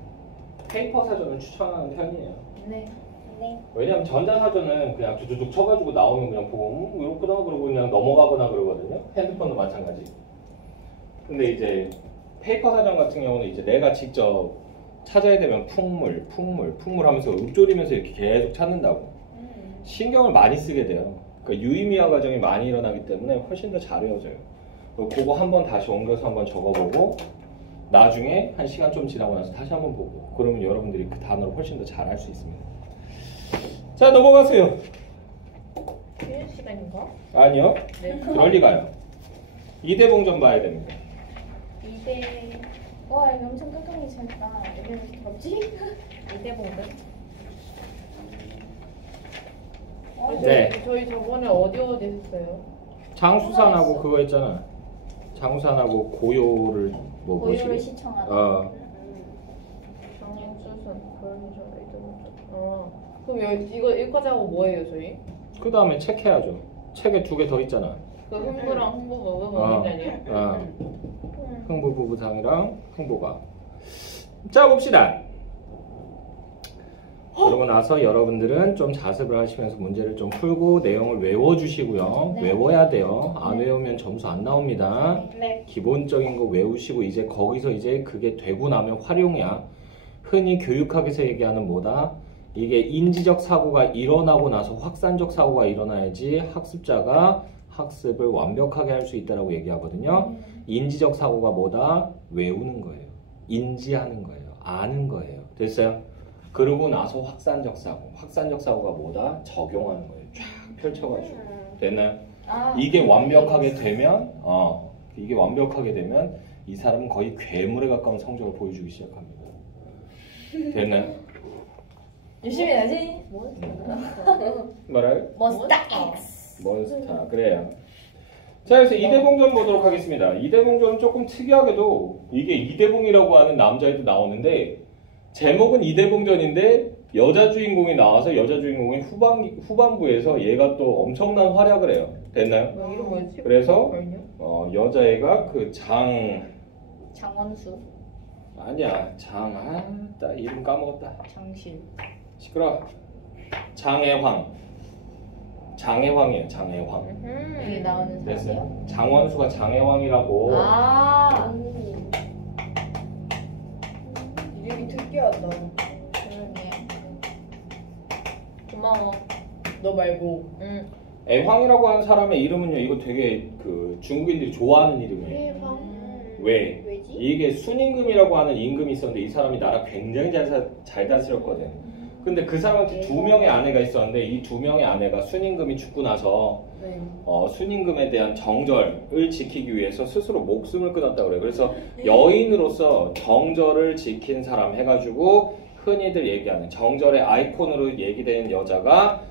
페이퍼 사전을 추천하는 편이에요. 네. 네. 왜냐면 전자사전은 그냥 두두둑 쳐가지고 나오면 그냥 보고 이렇구나 그러고 그냥 넘어가거나 그러거든요. 핸드폰도 마찬가지. 근데 이제 페이퍼 사전 같은 경우는 이제 내가 직접 찾아야 되면 풍물 하면서 읊조리면서 이렇게 계속 찾는다고. 신경을 많이 쓰게 돼요. 그러니까 유의미화 과정이 많이 일어나기 때문에 훨씬 더 잘 외워져요. 그거 한번 다시 옮겨서 한번 적어보고 나중에 한 시간 좀 지나고 나서 다시 한번 보고 그러면 여러분들이 그 단어를 훨씬 더 잘 알 수 있습니다. 자, 넘어가세요. 쉬는 시간인가? 아니요. 네. 그럴 리가요. 이대봉 좀 봐야 됩니다. 와, 이거 엄청 깜깜이 잘했다. 이게 왜 이렇게 덥지? 이대봉들? 네. 저희 저번에 어디 했어요? 장수산하고 그거 했잖아. 장수산하고 고요를 뭐 고유를 뭐지? 시청하다. 장수산, 고현절, 이대봉절. 그럼 여기까지 하고 뭐예요 저희? 그 다음에 책 해야죠. 책에 2개 더 있잖아. 그 흥부랑 흥부가 뭐 있는 아니에요? 흥부부부상이랑 흥보가. 자, 봅시다. 그러고 나서 여러분들은 좀 자습을 하시면서 문제를 좀 풀고 내용을 외워주시고요. 네. 외워야 돼요. 안 외우면 점수 안 나옵니다. 네. 기본적인 거 외우시고 이제 거기서 이제 그게 되고 나면 활용이야. 흔히 교육학에서 얘기하는 뭐다? 이게 인지적 사고가 일어나고 나서 확산적 사고가 일어나야지 학습자가 학습을 완벽하게 할 수 있다라고 얘기하거든요. 인지적 사고가 뭐다? 외우는 거예요. 인지하는 거예요. 아는 거예요. 됐어요? 그러고 나서 확산적 사고가 뭐다? 적용하는 거예요. 쫙 펼쳐가지고. 됐나요? 이게 완벽하게 되면 이 사람은 거의 괴물에 가까운 성적을 보여주기 시작합니다. 됐나요? 열심히 해야지. 뭐라요? 몬스타 X. 몬스타. 그래요. 자, 그래서 이대봉전 보도록 하겠습니다. 이대봉전은 조금 특이하게도 이게 이대봉이라고 하는 남자애도 나오는데 제목은 이대봉전인데 여자 주인공이 나와서 여자 주인공이 후반부에서 얘가 또 엄청난 활약을 해요. 됐나요? 이름 뭐였지? 그래서 걸요? 여자애가 그 장원수. 아니야 나 이름 까먹었다. 장실. 시끄러. 장애황이에요. 장애황. 여기 나오는 사람이요? 됐어요. 장원수가 장애황이라고. 이름이 특이하다. 그러게. 고마워. 너 말고. 응. 애황이라고 하는 사람의 이름은요. 이거 되게 그 중국인들이 좋아하는 이름이에요. 왜? 왜지? 이게 순임금이라고 하는 임금이 있었는데 이 사람이 나라 굉장히 잘 다스렸거든. 근데 그 사람한테 2명의 아내가 있었는데 이 2명의 아내가 순임금이 죽고 나서 순임금에 대한 정절을 지키기 위해서 스스로 목숨을 끊었다고 그래요. 그래서 여인으로서 정절을 지킨 사람 해가지고 흔히들 얘기하는 정절의 아이콘으로 얘기되는 여자가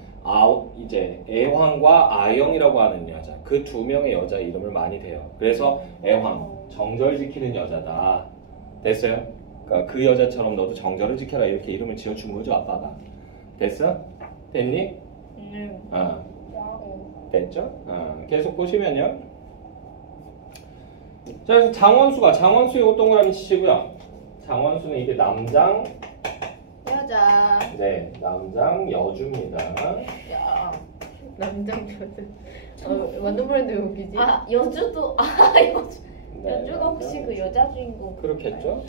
이제 애황과 아영이라고 하는 여자, 그 2명의 여자 이름을 많이 대요. 그래서 애황, 정절 지키는 여자다. 됐어요? 그러니까 그 여자처럼 너도 정절을 지켜라 이렇게 이름을 지어준 거죠, 아빠가. 됐어? 됐니? 아, 됐죠? 계속 보시면요. 자, 그래서 장원수 이거 동그라미 치시고요. 장원수는 이게 남장, 여자. 네, 남장 여주입니다. 야. 남장 여자. 완전 브랜드 왜 웃기지? 아 여주도 여주. 네, 여주가 혹시 그 여자 주인공? 그렇겠죠?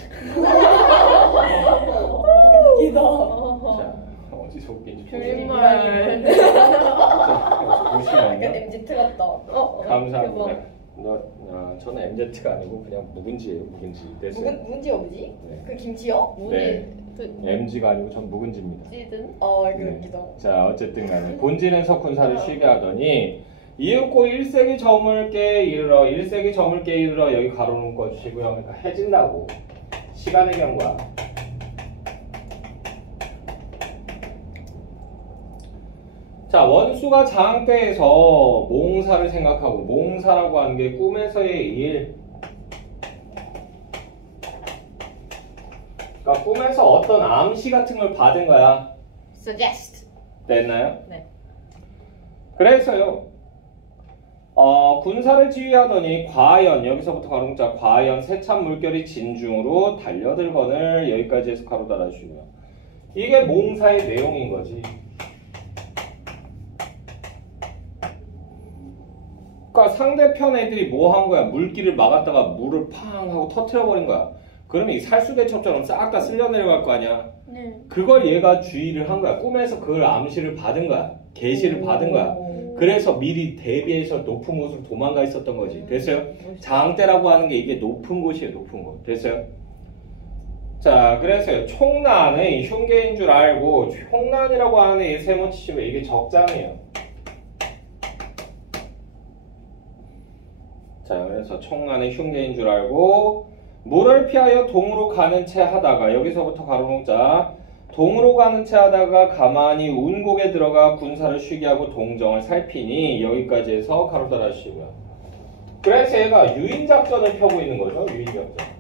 웃기다. 자, 어디서 웃긴지 줄임말. 보시면요. MZ 같다. 감사합니다. 저는 MZ가 아니고 그냥 묵은지예요, 묵은지. 됐어요? 묵은지가 뭐지? 네. 그 김치요? 네. MG가 아니고 전 묵은지입니다. 시즌? 이거 네. 웃기다. 자, 어쨌든 간에 본질에서 군사를 쉬게 하더니 이윽고 1세기 저물게 이르러 1세기 저물게 이르러 여기 가로는 꺼주시고요. 그러니까 해진다고 시간의 경과. 자, 원수가 장대에서 몽사를 생각하고 몽사라고 하는 게 꿈에서의 일. 그러니까 꿈에서 어떤 암시 같은 걸 받은 거야. Suggest. 됐나요? 네. 그래서요. 군사를 지휘하더니 과연 여기서부터 가로문자 과연 세찬 물결이 진중으로 달려들거늘 여기까지 해서 가로 달아주시고요. 이게 몽사의 내용인 거지. 그러니까 상대편 애들이 뭐 한 거야? 물길을 막았다가 물을 팡 하고 터트려 버린 거야. 그러면 이 살수대첩처럼 싹 다 쓸려 내려갈 거 아니야. 네. 그걸 얘가 주의를 한 거야. 꿈에서 그걸 암시를 받은 거야. 계시를 받은 거야. 그래서 미리 대비해서 높은 곳으로 도망가 있었던 거지. 됐어요? 장대라고 하는 게 이게 높은 곳이에요. 높은 곳. 됐어요? 자, 그래서요. 총난의 흉계인 줄 알고 총난이라고 하는 이 세모치시고 이게 적장이에요. 자, 그래서 총난의 흉계인 줄 알고 물을 피하여 동으로 가는 채 하다가 여기서부터 가로목자 동으로 가는 채 하다가 가만히 운곡에 들어가 군사를 쉬게 하고 동정을 살피니 여기까지 해서 가로 달아주시고요. 그래서 얘가 유인작전을 펴고 있는 거죠. 유인작전.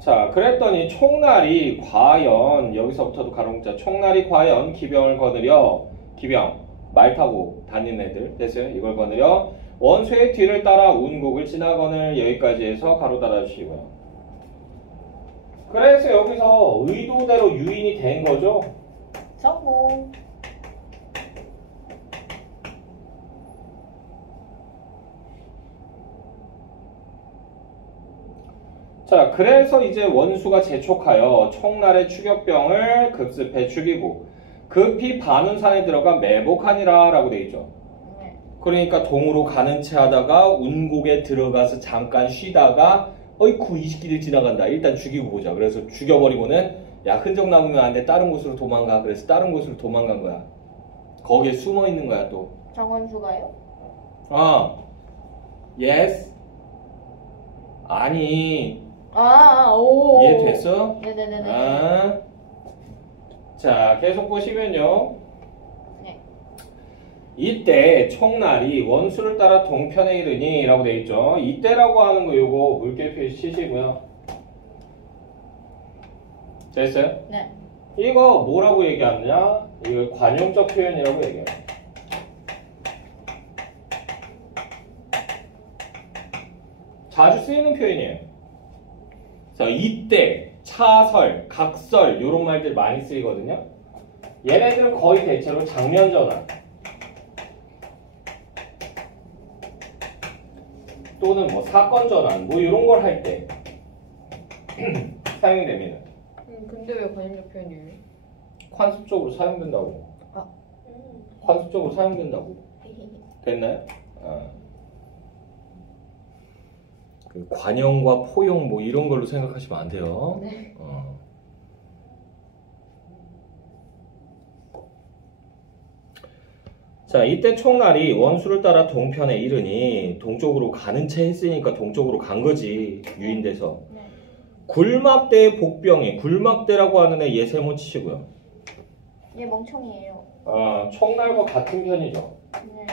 자, 그랬더니 총날이 과연 여기서부터도 가로목자 총날이 과연 기병을 거느려 기병 말 타고 다니는 애들 됐어요? 이걸 거느려 원수의 뒤를 따라 운곡을 지나거늘 여기까지 해서 가로 달아주시고요. 그래서 여기서 의도대로 유인이 된 거죠. 성공. 자, 그래서 이제 원수가 재촉하여 총날의 추격병을 급습해 죽이고 급히 반운산에 들어가 매복하니라 라고 되어 있죠. 네. 그러니까 동으로 가는 채 하다가 운곡에 들어가서 잠깐 쉬다가 어이쿠 이 새끼들 지나간다. 일단 죽이고 보자. 그래서 죽여버리고는 야 흔적 남으면 안 돼. 다른 곳으로 도망가. 그래서 다른 곳으로 도망간 거야. 거기에 숨어 있는 거야 또. 장원수가요? yes. 아니. 오. 이해됐어? 네네네네. 자, 계속 보시면요. 네. 이때 총날이 원수를 따라 동편에 이르니 라고 되어 있죠. 이때라고 하는 거 요거 물결 표시 치시고요. 됐어요? 네. 이거 뭐라고 얘기하느냐? 이거 관용적 표현이라고 얘기해요. 자주 쓰이는 표현이에요. 자, 이때, 차설, 각설 이런 말들 많이 쓰이거든요. 얘네들은 거의 대체로 장면 전환 또는 뭐 사건 전환 뭐 이런 걸 할 때 사용이 됩니다. 근데 왜 관용적 표현이에요? 관습적으로 사용된다고. 관습적으로 사용된다고. 됐나요? 그 관용과 포용 뭐 이런 걸로 생각하시면 안 돼요. 네. 자, 이때 총날이 원수를 따라 동편에 이르니 동쪽으로 가는 채 했으니까 동쪽으로 간 거지. 유인돼서. 네. 굴막대의 복병이 굴막대라고 하는 애 얘 세모 치시고요. 얘 멍청이에요. 총날과 같은 편이죠. 네.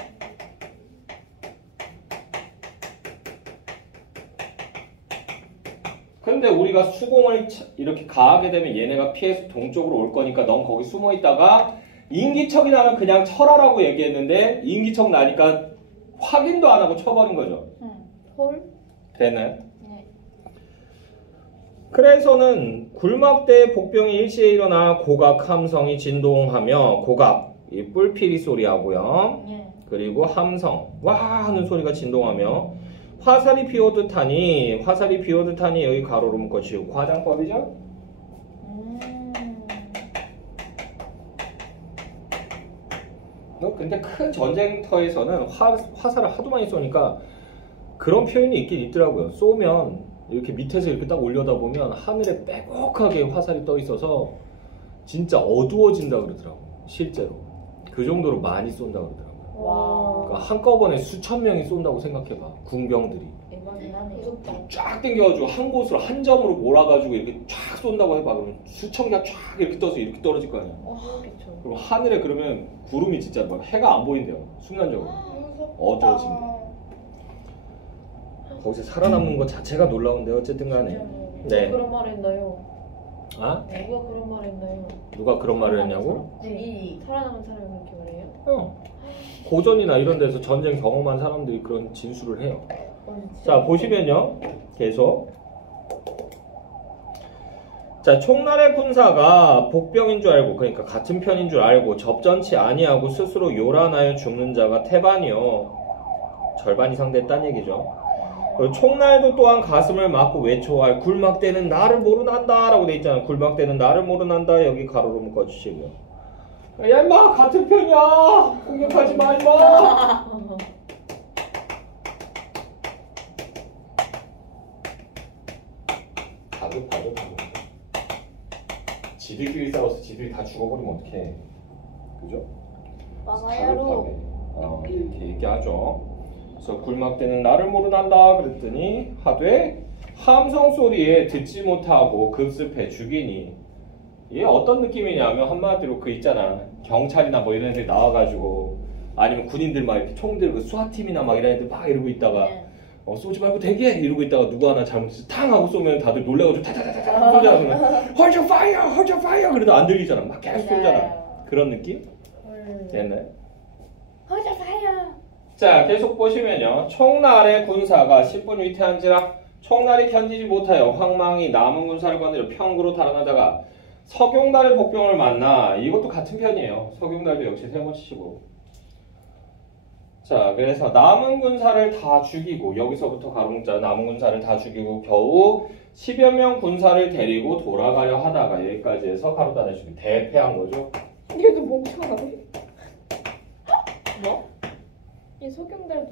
근데 그런데 우리가 수공을 이렇게 가하게 되면 얘네가 피해서 동쪽으로 올 거니까 넌 거기 숨어 있다가 인기척이 나면 그냥 쳐라라고 얘기했는데 인기척 나니까 확인도 안 하고 쳐버린 거죠. 헐? 됐나요? 네. 그래서는 굴막대에 복병이 일시에 일어나 고각 함성이 진동하며 고각 이 뿔피리 소리하고요. 예. 그리고 함성 와 하는 소리가 진동하며 화살이 비오듯하니 여기 가로로 묶어치우고 과장법이죠. 근데 큰 전쟁터에서는 화살을 하도 많이 쏘니까 그런 표현이 있긴 있더라고요. 쏘면 이렇게 밑에서 이렇게 딱 올려다보면 하늘에 빼곡하게 화살이 떠 있어서 진짜 어두워진다 그러더라고요. 실제로 그 정도로 많이 쏜다 그러더라고요. 와. 그러니까 한꺼번에 수천 명이 쏜다고 생각해봐. 궁병들이 무섭다. 쫙 당겨가지고 한 곳으로 한 점으로 몰아가지고 이렇게 쫙 쏜다고 해봐. 그러면 수천 개가 쫙 이렇게 떠서 이렇게 떨어질 거 아니야. 그렇죠. 그럼 하늘에 그러면 구름이 진짜 막 해가 안 보인대요. 순간적으로 어두워진다. 거기서 살아남는 것 자체가 놀라운데 어쨌든 간에. 네. 그런 말 했나요? 아? 누가 그런 말 했나요? 누가 그런 말을 했냐고? 네. 살아남은 사람이 그렇게 말해요? 고전이나 이런 데서 전쟁 경험한 사람들이 그런 진술을 해요. 자, 보시면요. 계속. 자, 총날의 군사가 복병인 줄 알고, 그러니까 같은 편인 줄 알고 접전치 아니하고 스스로 요란하여 죽는 자가 태반이요. 절반 이상 됐다는 얘기죠. 그리고 총날도 또한 가슴을 막고 외쳐할 굴막대는 나를 모르난다 라고 돼 있잖아요. 굴막대는 나를 모르난다. 여기 가로로 묶어주시고요. 야 임마 같은 편이야. 공격하지 마 임마. 다급하죠. 지들끼리 싸워서 지들이 다 죽어버리면 어떡해. 그죠? 마마야로. 이렇게 얘기하죠. 그래서 굴막대는 나를 모르난다 그랬더니 하되 함성 소리에 듣지 못하고 급습해 죽이니. 이게 어떤 느낌이냐면 한마디로 그 있잖아. 경찰이나 뭐 이런 애들 나와가지고 아니면 군인들 막 이렇게 총 들고 수화팀이나 막 이런 애들 막 이러고 있다가 쏘지 말고 대기해 이러고 있다가 누구 하나 잘못해서 탕 하고 쏘면 다들 놀래가지고 타타타타 쏘잖아. 그러면 hold your fire 그래도 안 들리잖아. 막 계속 쏘잖아. 그런 느낌? 됐나요? 허자사야. 자, 계속 보시면요. 총날의 군사가 10분 위태한지라 총날이 견디지 못하여 황망히 남은 군사를 거느려 평구로 달아나다가 서경달의 복병을 만나. 이것도 같은 편이에요. 서경달도 역시 세모치시고. 자, 그래서 남은 군사를 다 죽이고 여기서부터 가로문자 남은 군사를 다 죽이고 겨우 10여 명 군사를 데리고 돌아가려 하다가 여기까지 해서 가로 닫아주고 대패한 거죠. 얘도 멍청하네. 뭐? 이 소경들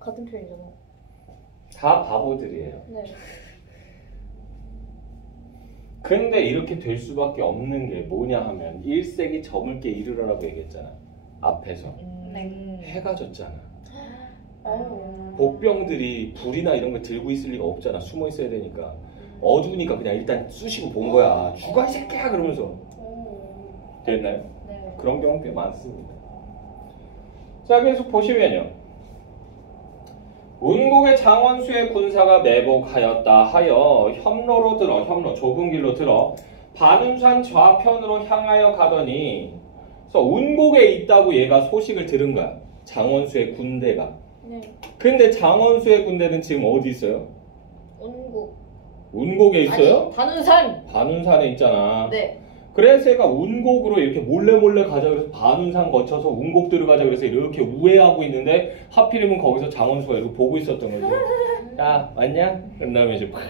같은 편이잖아. 다 바보들이에요. 네. 근데 이렇게 될 수밖에 없는 게 뭐냐 하면 1세기 저물게 이르라라고 얘기했잖아. 앞에서. 해가 졌잖아. 복병들이 불이나 이런 거 들고 있을 리가 없잖아. 숨어 있어야 되니까. 어두우니까 그냥 일단 쑤시고 본 거야. 죽어 이 새끼야 그러면서. 됐나요? 네. 그런 경우 꽤 많습니다. 자, 계속 보시면요. 운곡의 장원수의 군사가 매복하였다 하여 협로로 들어, 좁은 길로 들어 반운산 좌편으로 향하여 가더니, 그래서 운곡에 있다고 얘가 소식을 들은 거야. 장원수의 군대가. 네. 근데 장원수의 군대는 지금 어디 있어요? 운국. 운곡에 있어요? 반운산. 반운산에 있잖아. 네. 그래서 얘가 운곡으로 이렇게 몰래 가자 그래서 반운산 거쳐서 운곡 들어가자 그래서 이렇게 우회하고 있는데 하필이면 거기서 장원수가 이렇게 보고 있었던 거죠. 야 왔냐? 그런 다음에 이제 팍.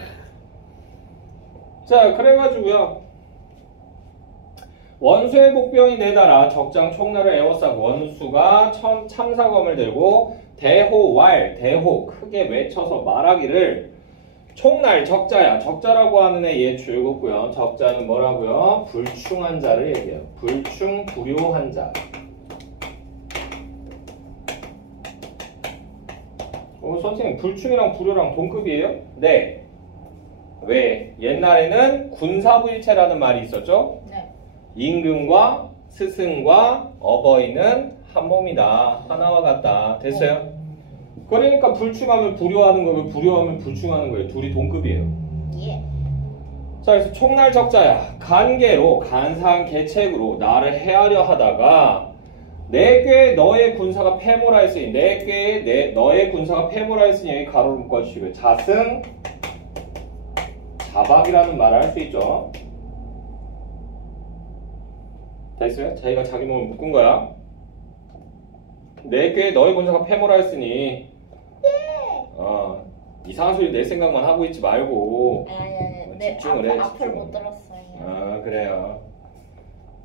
자, 그래가지고요. 원수의 복병이 내달아 적장 총날을 에워싸고 원수가 참사검을 들고 대호 크게 외쳐서 말하기를 총날 적자야. 적자라고 하는 애 얘 줄굼고요. 적자는 뭐라고요? 불충한 자를 얘기해요. 불충 불효한 자. 선생님 불충이랑 불효랑 동급이에요? 네. 왜? 옛날에는 군사부일체라는 말이 있었죠? 네. 임금과 스승과 어버이는 한 몸이다. 하나와 같다. 됐어요? 그러니까 불충하면 불효하는 거고 불효하면 불충하는 거예요. 둘이 동급이에요. 예. 자, 그래서 총날 적자야. 간계로 간사한 계책으로 나를 해하려 하다가 내 꾀에 너의 군사가 패몰하였으니 내 꾀에 너의 군사가 패몰하였으니 여기 가로를 묶어주시고요. 자승 자박이라는 말을 할 수 있죠. 됐어요? 자기가 자기 몸을 묶은 거야. 내 꾀에 너의 군사가 패몰하였으니 이상한 소리 낼 생각만 하고 있지 말고 집중을 해. 앞을 못 들었어요. 그래요.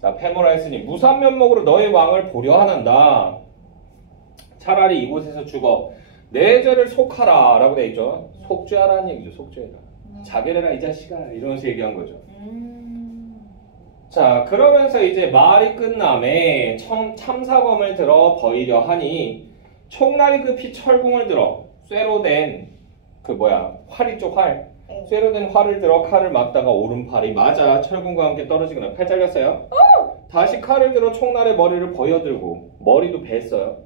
자, 패몰하였으니 무산면목으로 너의 왕을 보려 하난다. 차라리 이곳에서 죽어 내 죄를 속하라 라고 돼 있죠. 속죄하라는 얘기죠. 속죄해라. 자결해라 이 자식아 이러면서 얘기한 거죠. 자, 그러면서 이제 말이 끝남에 참사검을 들어 버리려 하니 총날이 급히 철궁을 들어 쇠로 된 활 있죠. 활. 쇠로 된 활을 들어 칼을 맞다가 오른팔이 맞아 철궁과 함께 떨어지거나 팔 잘렸어요. 다시 칼을 들어 총날의 머리를 버여들고 머리도 뱄어요.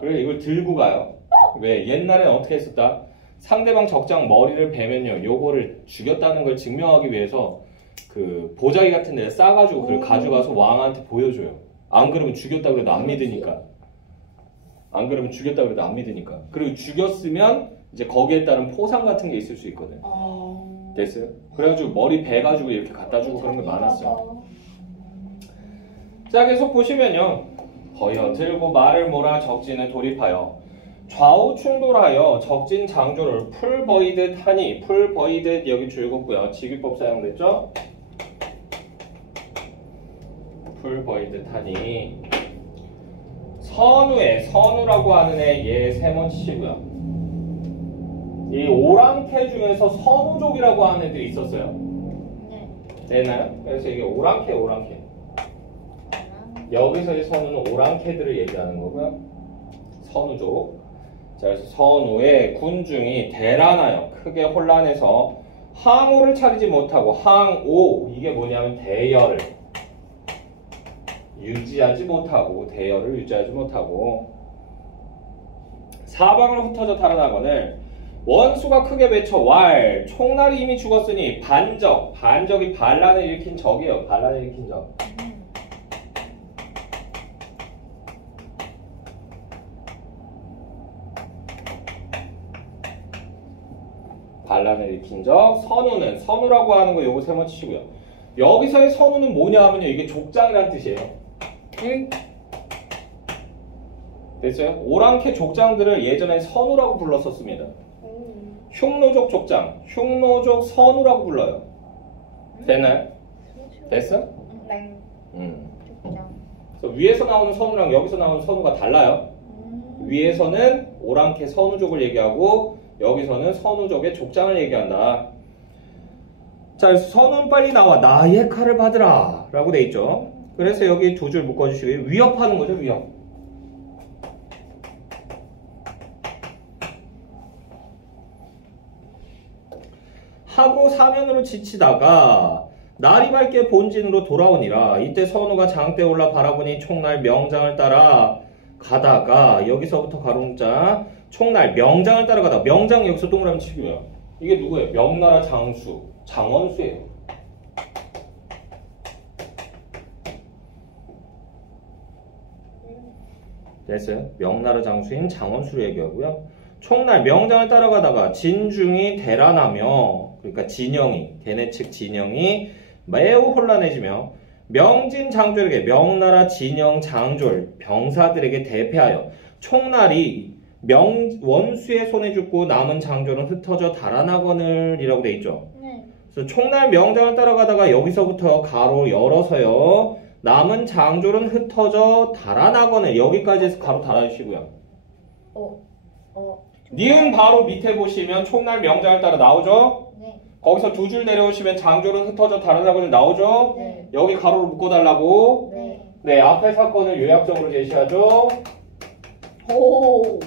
그리고 이걸 들고 가요. 왜? 옛날엔 어떻게 했었다? 상대방 적장 머리를 베면요 요거를 죽였다는 걸 증명하기 위해서 그 보자기 같은 데를 싸가지고 그걸 가져가서 왕한테 보여줘요. 안 그러면 죽였다 그래도 안 믿으니까. 그리고 죽였으면 이제 거기에 따른 포상 같은 게 있을 수 있거든. 됐어요? 그래가지고 머리 베가지고 이렇게 갖다 주고 그런 게 많았어요. 자, 계속 보시면요. 버여 들고 말을 몰아 적진을 돌입하여 좌우 충돌하여 적진 장조를 풀버이듯 하니 풀버이듯 여기 줄긋고요. 직위법 사용됐죠? 풀버이듯 하니 선우라고 하는 얘 세모 치고요. 이 오랑캐 중에서 선우족이라고 하는 애들이 있었어요. 네. 됐나요? 그래서 이게 오랑캐. 여기서의 선우는 오랑캐들을 얘기하는 거고요. 선우족. 자, 그래서 선우의 군중이 대란하여 크게 혼란해서 항오를 차리지 못하고 항오 이게 뭐냐면 대열을 유지하지 못하고 사방을 흩어져 달아나거늘 원수가 크게 외쳐 왈 총날이 이미 죽었으니 반적이 반란을 일으킨 적이에요. 반란을 일으킨 적. 반란을 일으킨 적. 선우라고 하는 거 요거 세번 치시고요. 여기서의 선우는 뭐냐 하면요 이게 족장이라는 뜻이에요. 됐어요? 오랑캐 족장들을 예전에 선우라고 불렀었습니다. 흉노족 족장, 흉노족 선우라고 불러요. 됐나요? 됐어? 네. 그래서 위에서 나오는 선우랑 여기서 나오는 선우가 달라요. 위에서는 오랑캐 선우족을 얘기하고 여기서는 선우족의 족장을 얘기한다. 자, 그래서 선우는 빨리 나와 나의 칼을 받으라 라고 돼 있죠. 그래서 여기 두 줄 묶어주시고요. 위협하는 거죠, 위협. 하고 사면으로 지치다가 날이 밝게 본진으로 돌아오니라. 이때 선우가 장대에 올라 바라보니 총날 명장을 따라 가다가 여기서부터 가로문자 총날 명장을 따라가다가 명장 여기서 동그라미 치고요. 이게 누구예요? 명나라 장수 장원수예요. 됐어요? 명나라 장수인 장원수를 얘기하고요. 총날 명장을 따라가다가 진중이 대란하며 그러니까 걔네 측 진영이 매우 혼란해지며 명진 장졸에게 명나라 진영 장졸 병사들에게 대패하여 총날이 원수의 손에 죽고 남은 장졸은 흩어져 달아나거늘 이라고 돼 있죠. 그래서 총날 명장을 따라가다가 여기서부터 가로 열어서요. 남은 장졸은 흩어져 달아나거늘 여기까지 해서 가로 달아주시고요. 니은 바로 밑에 보시면 총날 명장을 따라 나오죠? 네. 거기서 두 줄 내려오시면 장졸은 흩어져 달아나거늘 나오죠? 네. 여기 가로로 묶어달라고. 네. 네, 앞에 사건을 요약적으로 제시하죠. 오.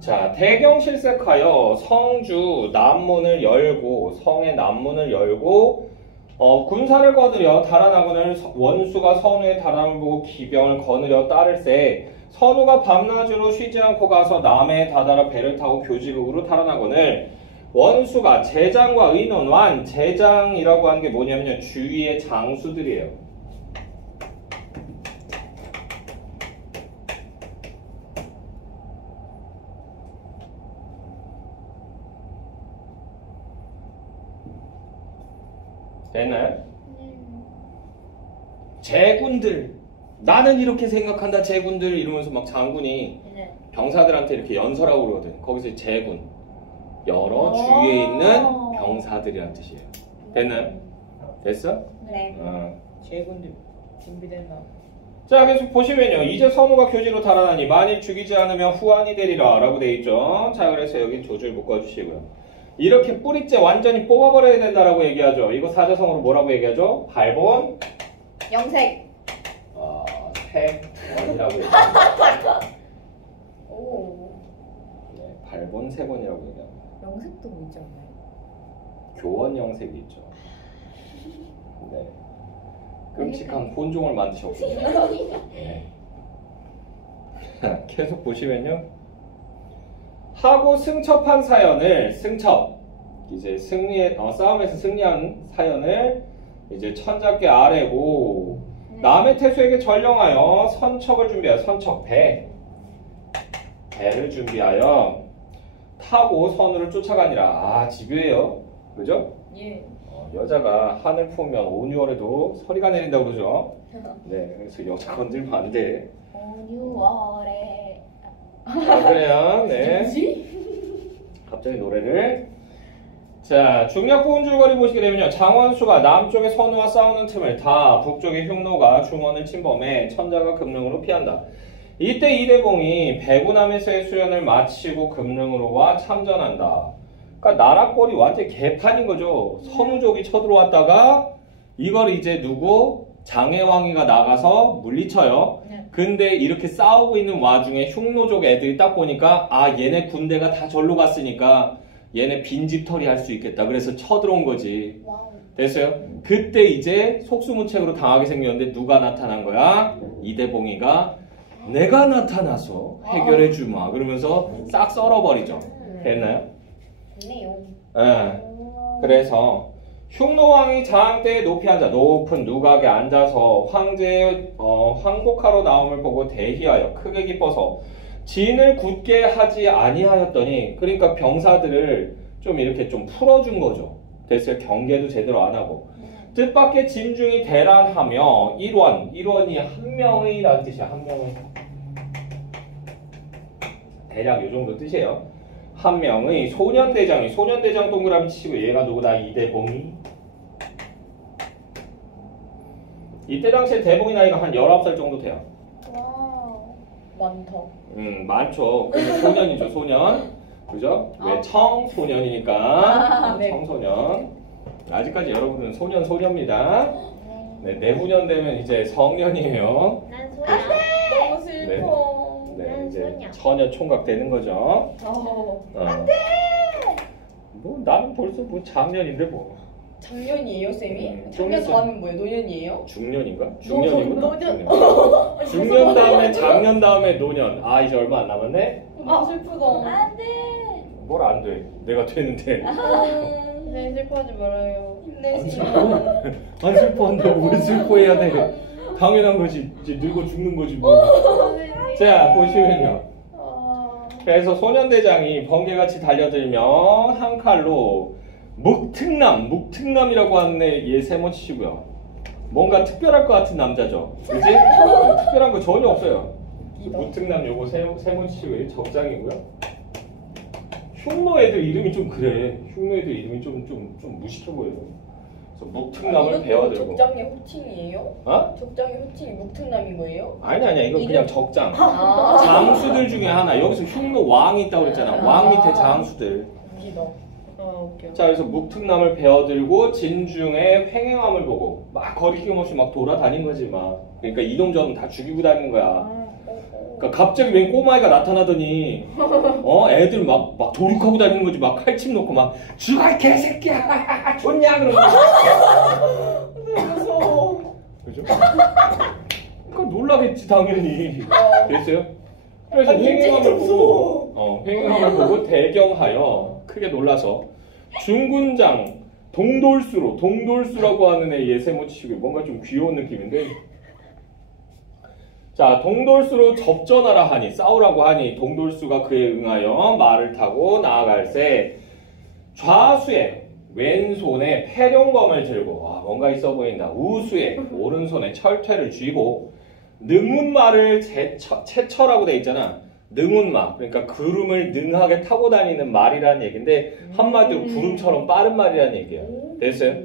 자, 대경실색하여 성주 남문을 열고 성의 남문을 열고 군사를 거느려 달아나거늘 원수가 선우의 달함을 보고 기병을 거느려 따를세 선우가 밤낮으로 쉬지 않고 가서 남해에 다다라 배를 타고 교지국으로 달아나거늘 원수가 제장과 의논완 제장이라고 하는 게 뭐냐면요 주위의 장수들이에요. 됐나요? 제군들 나는 이렇게 생각한다 제군들 이러면서 막 장군이 네. 병사들한테 이렇게 연설하고 그러거든. 거기서 제군 여러 주위에 있는 병사들이란 뜻이에요. 됐나요? 됐어? 네. 제군들 준비됐나? 자 그래서 보시면요 이제 선우가 교지로 달아나니 만일 죽이지 않으면 후환이 되리라 라고 돼 있죠. 자 그래서 여기 두 줄 묶어주시고요. 이렇게 뿌리째 완전히 뽑아버려야 된다라고 얘기하죠. 이거 사자성어로 뭐라고 얘기하죠? 발본 영색. 색원이라고 얘기하죠. 오. 네, 발본 색원이라고 얘기합니다. 영색도 뭐지 않나요? 교원 영색이 있죠. 네. 끔찍한 혼종을 만드셨군요. 네. 계속 보시면요. 하고 승첩한 사연을 승첩 이제 싸움에서 승리한 사연을 이제 천자께 아뢰고 남의 태수에게 전령하여 선척을 준비하여 선척 배를 준비하여 타고 선우를 쫓아가니라. 집요해요. 그죠? 예. 여자가 하늘 품으면 5, 6월에도 서리가 내린다고 그러죠. 네, 그래서 여자 건들면 안 돼. 6월에. 그래요. 네. 갑자기 노래를. 자, 중력부분 줄거리 보시게 되면요. 장원수가 남쪽의 선우와 싸우는 틈을 타 북쪽의 흉노가 중원을 침범해 천자가 금릉으로 피한다. 이때 이대봉이 배구남에서의 수련을 마치고 금릉으로 와 참전한다. 그러니까 나라꼴이 완전히 개판인 거죠. 선우족이 쳐들어왔다가 이걸 이제 누구? 장해왕이가 나가서 물리쳐요. 근데 이렇게 싸우고 있는 와중에 흉노족 애들이 딱 보니까 얘네 군대가 다 절로 갔으니까 얘네 빈집털이 할 수 있겠다. 그래서 쳐들어온 거지. 와우. 됐어요? 그때 이제 속수무책으로 당하게 생겼는데 누가 나타난 거야? 이대봉이가 내가 나타나서 해결해 주마. 그러면서 싹 썰어버리죠. 됐나요? 좋네요. 예. 그래서 흉노왕이 자항 때에 높이 앉아 높은 누각에 앉아서 황제의 황복하러 나옴을 보고 대희하여 크게 기뻐서 진을 굳게 하지 아니하였더니 그러니까 병사들을 좀 이렇게 좀 풀어준 거죠. 됐어요. 경계도 제대로 안 하고 뜻밖의 진중이 대란하며 일원이 한 명의 라는 뜻이야. 한 명의 대략 요 정도 뜻이에요. 한 명의 소년대장 동그라미 치고 얘가 누구다? 이대봉이. 이때 당시에 대봉이 나이가 한 19살 정도 돼요. 와우. 많다. 많죠. 근데 소년이죠, 소년. 그죠? 왜 청소년이니까. 네. 청소년. 아직까지 여러분은 소년입니다. 네, 내후년 되면 이제 성년이에요. 난 소녀. 너무 슬퍼. 네, 이제 소년. 처녀 총각 되는 거죠. 안돼. 뭐 나는 벌써 뭐 작년인데 뭐. 작년이에요, 쌤이? 좀 작년 있어. 다음엔 뭐예요? 노년이에요? 중년인가? 중년이구나. 노년. 중년. 중년 다음에 작년 다음에 노년. 이제 얼마 안 남았네. 슬프다. 안돼. 뭘 안 돼? 내가 되는데. 선생님 슬퍼하지 말아요. 힘내시오. 안 슬퍼한다고 왜 슬퍼해야 돼? 당연한 거지. 이제 늙어 죽는 거지 뭐. 자 보시면요. 그래서 소년대장이 번개같이 달려들며 한 칼로 묵특남이라고 하는 얘 세모 치시고요. 뭔가 특별할 것 같은 남자죠. 그지? 특별한 거 전혀 없어요. 묵특남 요거 세모 치시고 적장이고요. 흉노 애들 이름이 좀 그래. 흉노 애들 이름이 좀 무식해 보여요. 그래서 묵특남을 배워들고. 적장의 호칭이에요? 어? 적장의 호칭이 묵특남인 거예요? 아니야. 이거 그냥 적장. 아. 장수들 중에 하나. 여기서 흉노 왕이 있다고 그랬잖아. 왕 밑에 장수들. 웃기다. 웃겨. 자, 그래서 묵특남을 베어들고 진중의 횡행함을 보고 막 거리낌 없이 막 돌아다닌 거지 막. 그러니까 이동저동 다 죽이고 다니는 거야. 그러니까 갑자기 웬 꼬마애가 나타나더니 애들 막 도륙하고 다니는 거지. 막 칼침 놓고 막 죽어 이 개새끼야 좋냐 그러고. 무서워. 그죠? 그러니까 놀라겠지 당연히. 됐어요? 그래서 횡행함을 보고 횡행함을 보고 대경하여 크게 놀라서 중군장 동돌수라고 하는 애의 세모치고 뭔가 좀 귀여운 느낌인데. 자, 동돌수로 접전하라 하니, 싸우라고 하니, 동돌수가 그에 응하여 말을 타고 나아갈새 좌수에 왼손에 패룡검을 들고, 뭔가 있어 보인다. 우수에 오른손에 철퇴를 쥐고, 능운마를 채처라고 돼 있잖아. 능운마, 그러니까 구름을 능하게 타고 다니는 말이라는 얘기인데, 한마디로 구름처럼 빠른 말이라는 얘기야. 됐어요?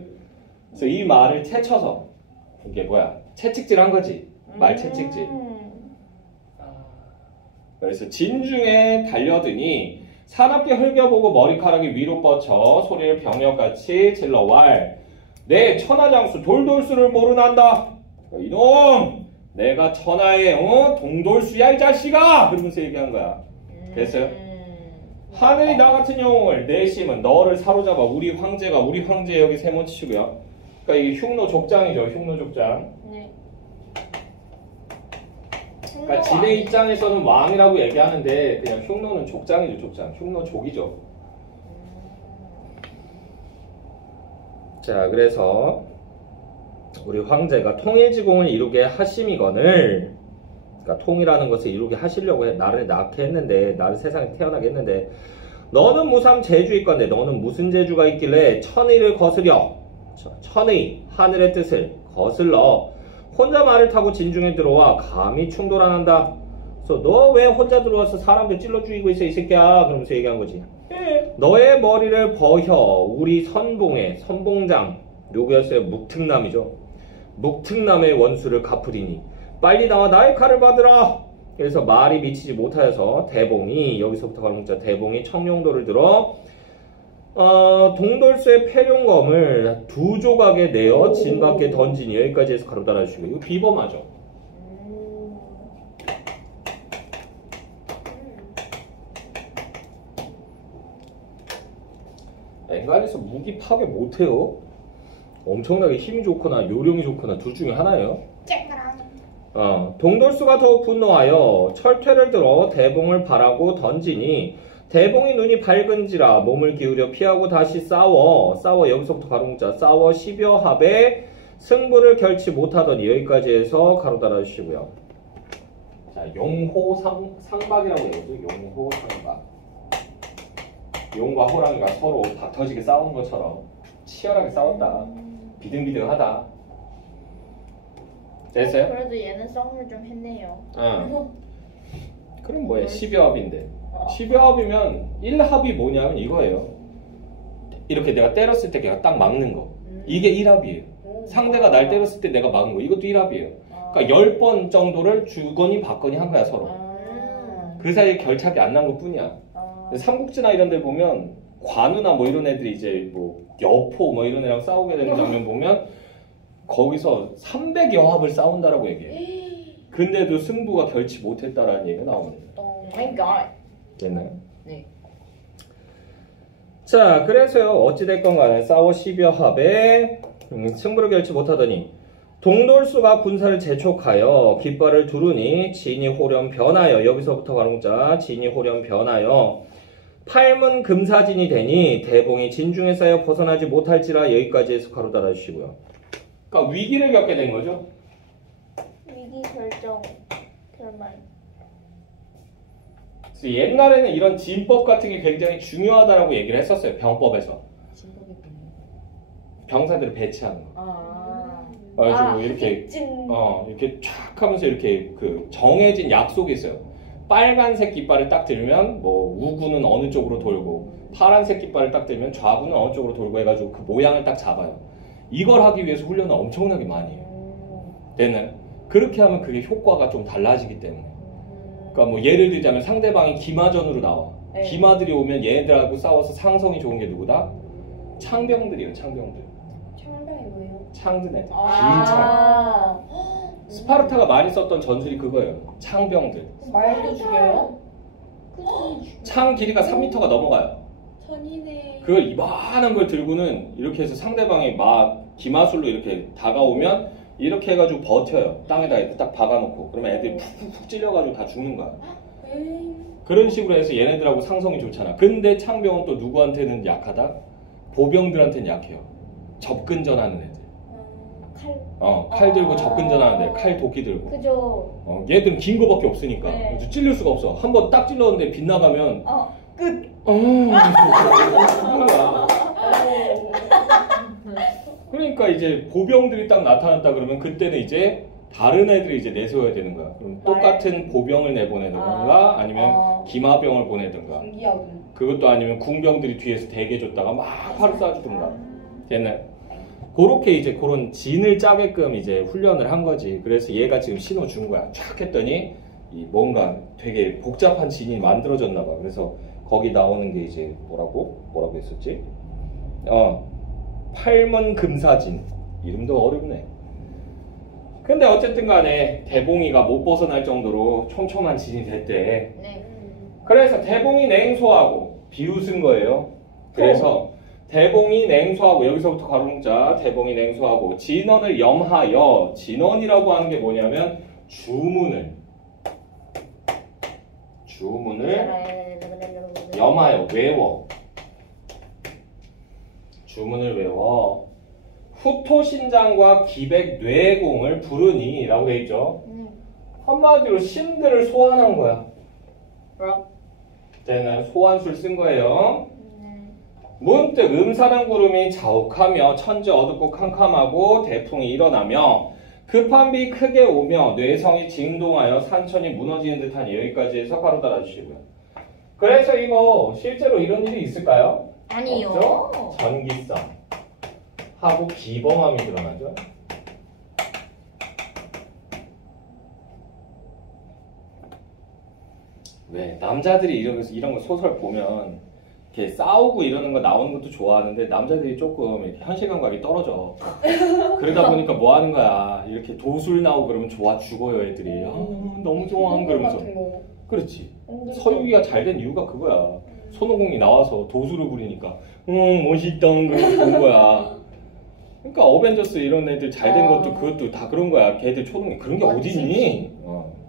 그래서 이 말을 채쳐서, 이게 뭐야? 채찍질 한 거지. 말 채찍질. 그래서 진중에 달려드니 사납게 흘겨보고 머리카락이 위로 뻗쳐 소리를 병력같이 질러 왈. 내 천하장수 돌돌수를 모르난다. 이놈! 내가 천하의 동돌수야 이 자식아! 그러면서 얘기한 거야. 됐어요? 하늘이 나 같은 영웅을 내심은 너를 사로잡아 우리 황제 여기 세모치고요. 그러니까 이게 흉노 족장이죠. 흉노 족장. 네. 그러니까 진의 입장에서는 왕이라고 얘기하는데 그냥 흉노는 족장이죠. 족장. 흉노 족이죠. 자, 그래서 우리 황제가 통일지공을 이루게 하심이거늘, 그러니까 통일하는 것을 이루게 하시려고 나를 낳게 했는데, 나를 세상에 태어나게 했는데, 너는 무삼 재주 있건데 너는 무슨 재주가 있길래 천의를 거스려, 천의 하늘의 뜻을 거슬러 혼자 말을 타고 진중에 들어와 감히 충돌 안 한다. 그래서 너 왜 혼자 들어와서 사람들 찔러 죽이고 있어 이 새끼야? 그러면서 얘기한 거지. 너의 머리를 버혀 우리 선봉장 누구였어요? 묵특남이죠. 묵특남의 원수를 갚으리니 빨리 나와 나의 칼을 받으라. 그래서 말이 미치지 못하여서 대봉이, 여기서부터 가문자 대봉이 청룡도를 들어 동돌수의 패룡검을 두 조각에 내어 진 밖에 던지니, 여기까지 해서 가로 달아주시고, 이거 비범하죠. 앵간에서 무기 파괴 못해요. 엄청나게 힘이 좋거나 요령이 좋거나 둘 중에 하나예요. 동돌수가 더욱 분노하여 철퇴를 들어 대봉을 바라고 던지니 대봉이 눈이 밝은지라 몸을 기울여 피하고 다시 싸워 여기서부터 가로문자 싸워 10여 합에 승부를 결치 못하더니, 여기까지 해서 가로 달아주시고요. 자, 용호상박이라고 해야죠. 용호상박. 용과 호랑이가 서로 다터지게 싸운 것처럼 치열하게 싸웠다. 비등비등하다. 됐어요? 그래도 얘는 싸움을 좀 했네요. 그럼 뭐예요? 10여 합인데. 10여 합이면 1합이 뭐냐면 이거예요. 이렇게 내가 때렸을 때 걔가 딱 막는 거. 이게 1합이에요. 상대가 날 때렸을 때 내가 막은 거. 이것도 1합이에요. 그러니까 10번 정도를 주거니 받거니 한 거야, 서로. 그 사이에 결착이 안 난 것 뿐이야. 삼국지나 이런 데 보면 관우나 뭐 이런 애들이 이제 뭐 여포 뭐 이런 애랑 싸우게 되는 장면 보면 거기서 300여 합을 싸운다라고 얘기해요. 근데도 승부가 결치 못했다라는 얘기가 나옵니다. My God. 됐나요? 네. 자, 그래서요, 어찌됐건 간에 싸워 10여 합에 승부를 결치 못하더니 동돌수가 군사를 재촉하여 깃발을 두르니 진이 호련 변하여, 여기서부터 가는 문자 진이 호련 변하여 팔문 금사진이 되니 대봉이 진중에 쌓여 벗어나지 못할지라, 여기까지 해서 가로 달아주시고요. 그러니까 위기를 겪게 된 거죠. 위기 결말. 그래서 옛날에는 이런 진법 같은 게 굉장히 중요하다라고 얘기를 했었어요. 병법에서. 진법이 뭐예요? 병사들을 배치하는 거. 아, 이렇게 이렇게 쫙 하면서 이렇게 그 정해진 약속이 있어요. 빨간색 깃발을 딱 들면 뭐 우구는 어느 쪽으로 돌고, 파란색 깃발을 딱 들면 좌구는 어느 쪽으로 돌고 해가지고 그 모양을 딱 잡아요. 이걸 하기 위해서 훈련을 엄청나게 많이 해요. 됐나요? 그렇게 하면 그게 효과가 좀 달라지기 때문에. 그러니까 뭐 예를 들자면 상대방이 기마전으로 나와. 네. 기마들이 오면 얘네들하고 싸워서 상성이 좋은 게 누구다? 창병들이에요. 창병들. 창병이 뭐예요? 창든 애들. 긴 창. 스파르타가 많이 썼던 전술이 그거예요. 창병들. 말도 죽여요? 창 길이가 3m가 넘어가요. 전이네. 그걸 이만한 걸 들고는 이렇게 해서 상대방이 막 기마술로 이렇게 다가오면 이렇게 해가지고 버텨요. 땅에다 이렇게 딱 박아놓고. 그러면 애들이 푹푹 찔려가지고 다 죽는 거야. 그런 식으로 해서 얘네들하고 상성이 좋잖아. 근데 창병은 또 누구한테는 약하다? 보병들한테는 약해요. 접근전하는 애들. 칼. 칼 들고 접근전하는 애들. 칼 도끼 들고. 그죠. 얘들은 긴 거밖에 없으니까. 네. 그래서 찔릴 수가 없어. 한 번 딱 찔렀는데 빗나가면 끝. 그러니까 이제 보병들이 딱 나타났다 그러면 그때는 이제 다른 애들이 이제 내세워야 되는 거야. 그럼 똑같은 보병을 내보내든가 아니면 기마병을 보내든가. 신기하군. 그것도 아니면 궁병들이 뒤에서 대기해줬다가 막 활을 쏴주든가. 됐나요? 그렇게 이제 그런 진을 짜게끔 이제 훈련을 한 거지. 그래서 얘가 지금 신호 준 거야. 촥 했더니 이 뭔가 되게 복잡한 진이 만들어졌나 봐. 그래서 거기 나오는 게 이제 뭐라고 했었지? 팔문금사진. 이름도 어렵네. 근데 어쨌든 간에 대봉이가 못 벗어날 정도로 촘촘한 진이 됐대. 네. 그래서 대봉이 냉소하고 비웃은 거예요. 그래서 대봉이 냉소하고 여기서부터 가로문자 대봉이 냉소하고 진원을 염하여. 진원이라고 하는 게 뭐냐면 주문을 염하여 외워. 주문을 외워. 후토신장과 기백 뇌공을 부르니 라고 돼 있죠. 한마디로 신들을 소환한 거야. 쟤는 소환술 쓴 거예요. 문득 음사랑 구름이 자욱하며 천지 어둡고 캄캄하고 대풍이 일어나며 급한 비 크게 오며 뇌성이 진동하여 산천이 무너지는 듯하니. 여기까지 해서 바로 달아주시고요. 그래서 이거 실제로 이런 일이 있을까요? 아니요. 없죠? 전기성 하고 기범함이 드러나죠. 왜 남자들이 이런 거 소설 보면 이렇게 싸우고 이러는 거 나오는 것도 좋아하는데 남자들이 조금 이렇게 현실 감각이 떨어져. 그러다 보니까 뭐 하는 거야? 이렇게 도술 나오고 그러면 좋아 죽어요 애들이. 너무 좋아 그러면서. 그렇지. 서유기가 잘 된 이유가 그거야. 손오공이 나와서 도수를 부리니까 멋있다 그러고 본 거야. 그러니까 어벤져스 이런 애들 잘 된 것도 그것도 다 그런 거야. 걔들 초동이 그런 게 어딨니?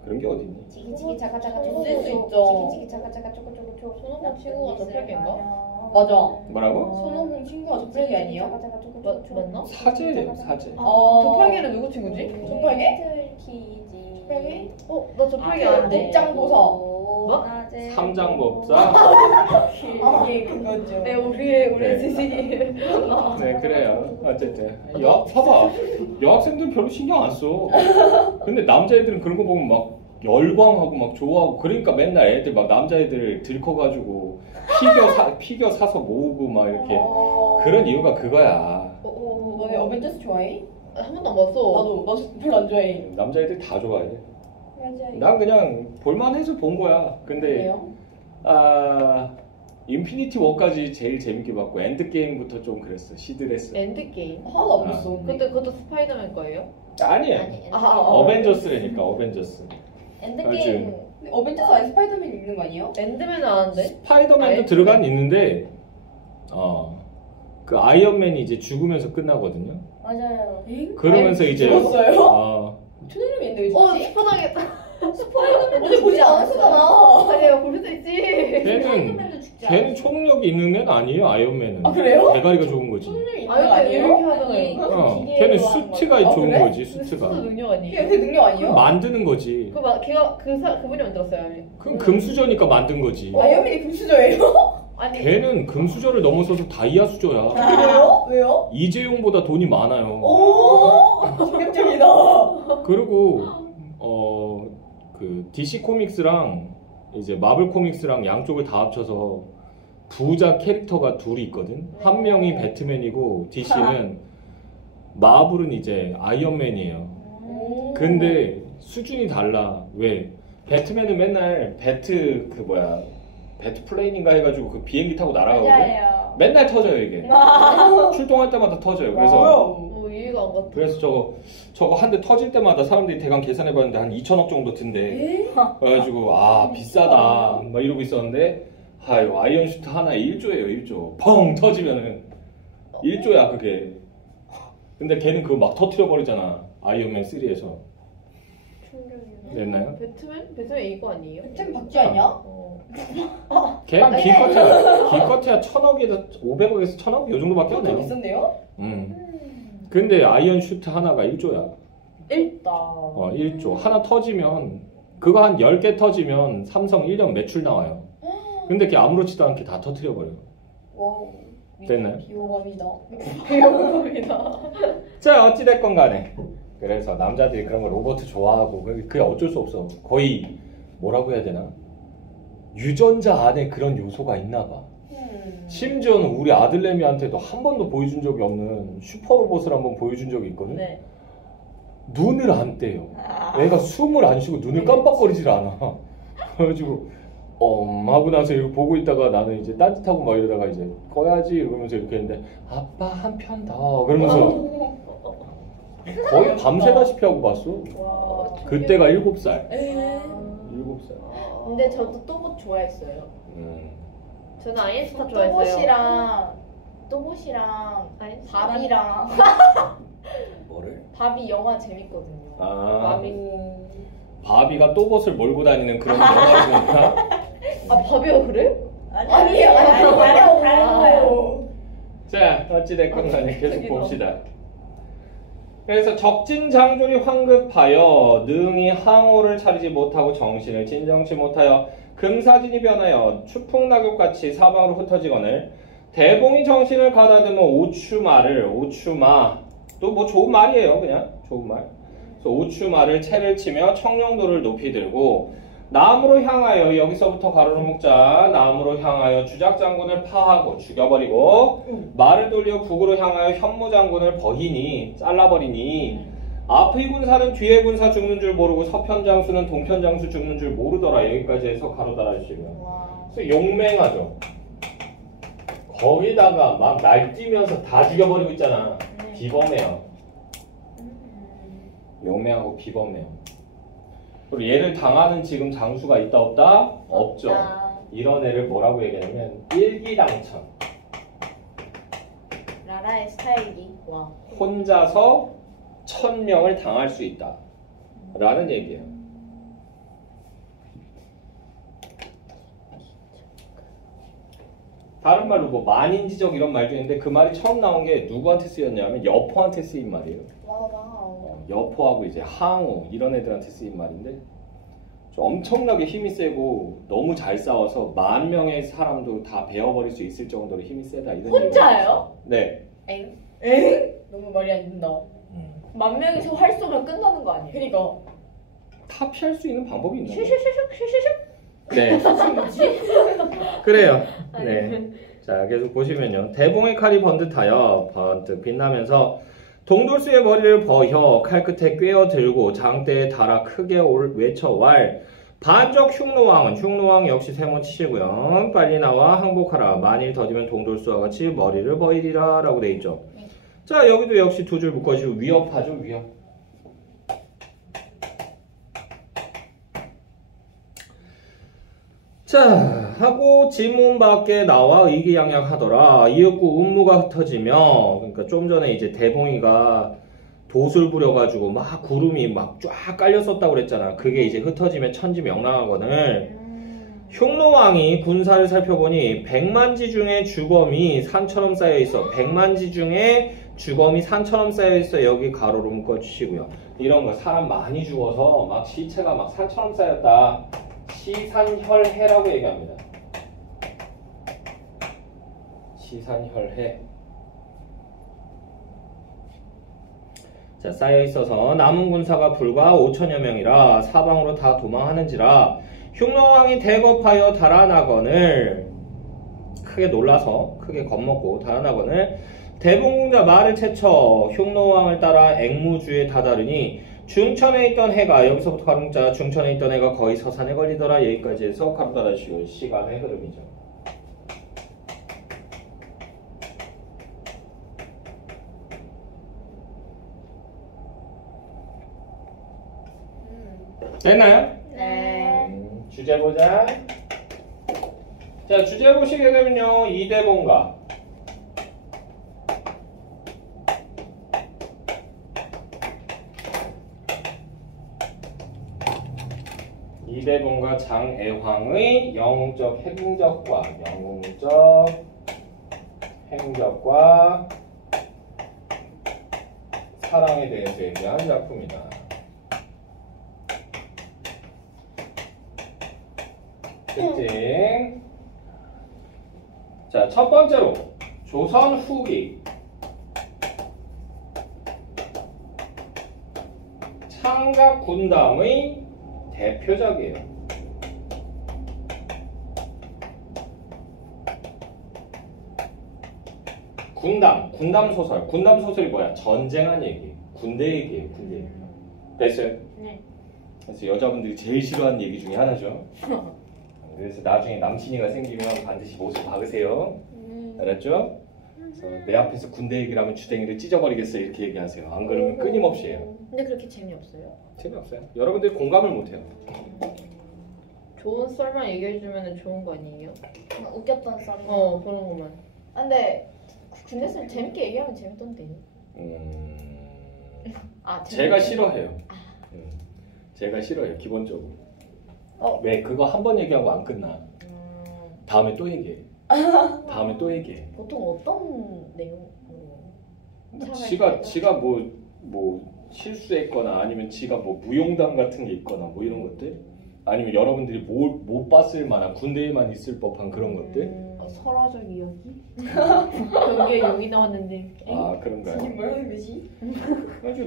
그런 게 어딨니? 지기지기 자가자가 쓸수 있죠. 지기지기 자가자가 쪼꼬쪼꼬. 손오공 친구가 저 펠기인가? 맞아. 뭐라고? 손오공 친구가 저팔기 아니에요? 맞나? 사제예요 사제. 저 펠기는 누구 친구지? 저팔계? 키지. 나 저 펠기 아는데. 복장도사. 뭐? 삼장법사? 이게 그거죠. 네, 우리 네. 지식이. 네 그래요. 어쨌든 봐봐. 여학생들은 별로 신경 안 써. 근데 남자애들은 그런 거 보면 막 열광하고 막 좋아하고. 그러니까 맨날 애들 막 남자애들 들커가지고 피겨 사서 모으고 막 이렇게. 그런 이유가 그거야. 너네 어벤져스 좋아해? 한 번도 안 봤어. 나도 별로 안 좋아해. 남자애들 다 좋아해. 맞아요. 난 그냥 볼만해서 본 거야. 근데 왜요? 인피니티 워까지 제일 재밌게 봤고 엔드게임부터 좀 그랬어. 시들했어. 엔드게임. 하나도 안 봤어. 근데 그것도 스파이더맨 거예요? 아니에요. 어벤져스라니까 어벤져스. 엔드게임. 근데 어벤져스 안에 스파이더맨 있는 거 아니에요? 엔드맨은 아는데? 스파이더맨도 들어간 있는데 그 아이언맨이 이제 죽으면서 끝나거든요. 맞아요. 그러면서 이제 죽었어요? 초능력이 있는데 왜 죽지? 스포당했다. 어제 보지 않았잖아. 아니야, 볼 수도 있지. 걔는 초능력이 있는 애는 아니에요. 아이언맨은. 아, 그래요? 대가리가 좋은 거지. 초능력이 있는 거 아이언맨 아니에요? 이렇게 하잖아요. 걔는 수트가 좋은 그래? 거지. 수트 수트가. 능력 아니에요? 걔 능력 아니에요? 만드는 거지. 그분이 만들었어요, 아니면? 그럼 금수저니까 만든 거지. 아이언맨이 금수저예요? 아니, 걔는 금수저를 넘어서서 다이아 수저야. 그래요? 왜요? 이재용보다 돈이 많아요. 오, 충격적이다. 그리고 그 DC 코믹스랑 이제 마블 코믹스랑 양쪽을 다 합쳐서 부자 캐릭터가 둘이 있거든. 한 명이 배트맨이고 DC는 마블은 이제 아이언맨이에요. 근데 수준이 달라. 왜? 배트맨은 맨날 배트 플레인인가 해가지고 그 비행기 타고 날아가거든. 맞아요. 맨날 터져요 이게. 출동할 때마다 터져요. 그래서 이해가 안 같아. 그래서 저거 한 대 터질 때마다 사람들이 대강 계산해봤는데 한 2천억 정도 든대. 그래가지고 비싸다 막 이러고 있었는데 아유 아이언 슈트 하나에 1조예요 1조. 펑 터지면은 1조야 그게. 근데 걔는 그거 막 터트려 버리잖아 아이언맨 3에서. 충격이네. 됐나요? 배트맨 이거 아니에요? 템 박쥐 아니야? 걔 기껏해야 1,000억에서 500억에서 1,000억 요 정도밖에 안 더 해요. 비싼데요? 근데 아이언 슈트 하나가 1조야. 일다. 1조. 하나 터지면 그거 한 10개 터지면 삼성 1년 매출 나와요. 근데 걔 아무렇지도 않게 다 터트려 버려. 와우. 됐나요? 비호감이다. 비용겁니다. 자 어찌 됐건 간에 그래서 남자들이 그런 거 로봇 좋아하고 그게 어쩔 수 없어. 거의 뭐라고 해야 되나? 유전자 안에 그런 요소가 있나 봐. 심지어는 우리 아들내미한테도 한 번도 보여준 적이 없는 슈퍼로봇을 한번 보여준 적이 있거든. 네. 눈을 안 떼요. 애가 숨을 안 쉬고 눈을 깜빡거리질 않아. 그래가지고 하고 나서 이렇게 보고 있다가 나는 이제 딴짓하고 막 이러다가 이제 꺼야지 이러면서 이렇게 했는데 아빠 한 편 더 그러면서 거의 밤새다시피 하고 봤어. 와. 그때가 7살. 에이. 7살. 근데 저도 또봇 좋아했어요. 저는 아이엔스타 좋아했어요. 또봇이랑 아이엔스타. 바비랑 뭐를? 바비 영화 재밌거든요. 바비가 또봇을 몰고 다니는 그런 영화구나. 바비가 그래? 아니에요. 다른 거예요. 자, 어찌됐건 간에 계속 봅시다. 그래서 적진장졸이 황급하여 능히 항오를 차리지 못하고 정신을 진정치 못하여 금사진이 변하여 추풍낙엽같이 사방으로 흩어지거늘 대봉이 정신을 가다듬어 오추마 또 뭐 좋은 말이에요 그냥 좋은 말. 그래서 오추마를 채를 치며 청룡도를 높이 들고 남으로 향하여 여기서부터 가로로 묶자. 남으로 향하여 주작장군을 파하고 죽여버리고 말을 돌려 북으로 향하여 현무장군을 버히니 잘라버리니 앞의 군사는 뒤의 군사 죽는 줄 모르고 서편장수는 동편장수 죽는 줄 모르더라. 여기까지 해서 가로 달아주시면 그래서 용맹하죠. 거기다가 막 날뛰면서 다 죽여버리고 있잖아. 비범해요. 용맹하고 비범해요. 그리고 얘를 당하는 지금 장수가 있다 없다? 없죠. 이런 애를 뭐라고 얘기하냐면 일기당천. 라라의 스타일이 와. 혼자서 1000명을 당할 수 있다 라는 얘기예요. 다른 말로 뭐 만인지적 이런 말도 있는데 그 말이 처음 나온 게 누구한테 쓰였냐면 여포한테 쓰인 말이에요. 여포하고 이제 항우 이런 애들한테 쓰인 말인데 엄청나게 힘이 세고 너무 잘 싸워서 10,000명의 사람도 다 베어버릴 수 있을 정도로 힘이 세다 이런 혼자요? 네. 엥? 너무 말이 안 된다. 10,000명이서 활 쏘면 끝나는 거 아니에요? 그니까. 다 피할 수 있는 방법이 있나요? 슈슈슈슈슈슈. 네. 그래요. 네. 자, 계속 보시면요. 대봉의 칼이 번듯하여 번뜩 빛나면서 동돌수의 머리를 버혀 칼 끝에 꿰어 들고 장대에 달아 크게 외쳐 왈. 반적 흉노왕 역시 세모 치시고요. 빨리 나와 항복하라. 만일 더디면 동돌수와 같이 머리를 버리리라 라고 돼 있죠. 자, 여기도 역시 두 줄 묶어주고 위협하죠. 위협. 자, 하고 지문 밖에 나와 의기양양하더라. 이윽고 음무가 흩어지며, 그러니까 좀 전에 이제 대봉이가 돛을 부려가지고 막 구름이 막 쫙 깔렸었다고 그랬잖아. 그게 이제 흩어지면 천지명랑하거늘. 흉노왕이 군사를 살펴보니 100만지 중에 주검이 산처럼 쌓여있어. 100만지 중에 주검이 산처럼 쌓여있어. 여기 가로로 묶어주시고요. 이런 거 사람 많이 죽어서 막 시체가 막 산처럼 쌓였다. 시산혈해라고 얘기합니다. 시산혈해. 자, 쌓여있어서 남은 군사가 불과 5천여 명이라 사방으로 다 도망하는지라 흉노왕이 대겁하여 달아나거늘 크게 놀라서 크게 겁먹고 달아나거늘 대봉공자 말을 채쳐 흉노왕을 따라 앵무주에 다다르니 중천에 있던 해가 여기서부터 가로뭉자 중천에 있던 해가 거의 서산에 걸리더라. 여기까지 해서 가로 달아주시고 시간의 흐름이죠. 됐나요? 네. 주제 보자. 자, 주제 보시게 되면요. 이대본가. 이대본가 장애황의 영웅적 행적과 사랑에 대해서 얘기한 작품이다. 특징. 자, 첫 번째로 조선 후기 창각 군담의 대표작이에요. 군담 소설. 군담 소설이 뭐야? 전쟁한 얘기, 군대 얘기예요. 군대 얘기. 됐어요? 네. 그래서 여자분들이 제일 싫어하는 얘기 중에 하나죠. 그래서 나중에 남친이가 생기면 반드시 못을 박으세요. 알았죠? 그래서 내 앞에서 군대 얘기를 하면 주댕이를 찢어버리겠어요. 이렇게 얘기하세요. 안 그러면 끊임없이 해요. 근데 그렇게 재미없어요? 재미없어요. 여러분들이 공감을 못해요. 좋은 썰만 얘기해주면 좋은 거 아니에요? 웃겼던 썰이. 그런 거만. 근데 군대 썰 재밌게 얘기하면 재밌던데. 제가 싫어해요. 제가 싫어해요. 기본적으로. 왜 그거 한 번 얘기하고 안 끝나. 다음에 또 얘기해. 다음에 또 얘기해. 보통 어떤 내용으로? 지가 뭐 실수했거나 아니면 지가 뭐 무용담 같은 게 있거나 뭐 이런 것들, 아니면 여러분들이 못 봤을 만한 군대에만 있을 법한 그런 것들. 설화적 이야기? 여기에 용이 나왔는데. 아, 그런가요? 이게 뭐라는 거지?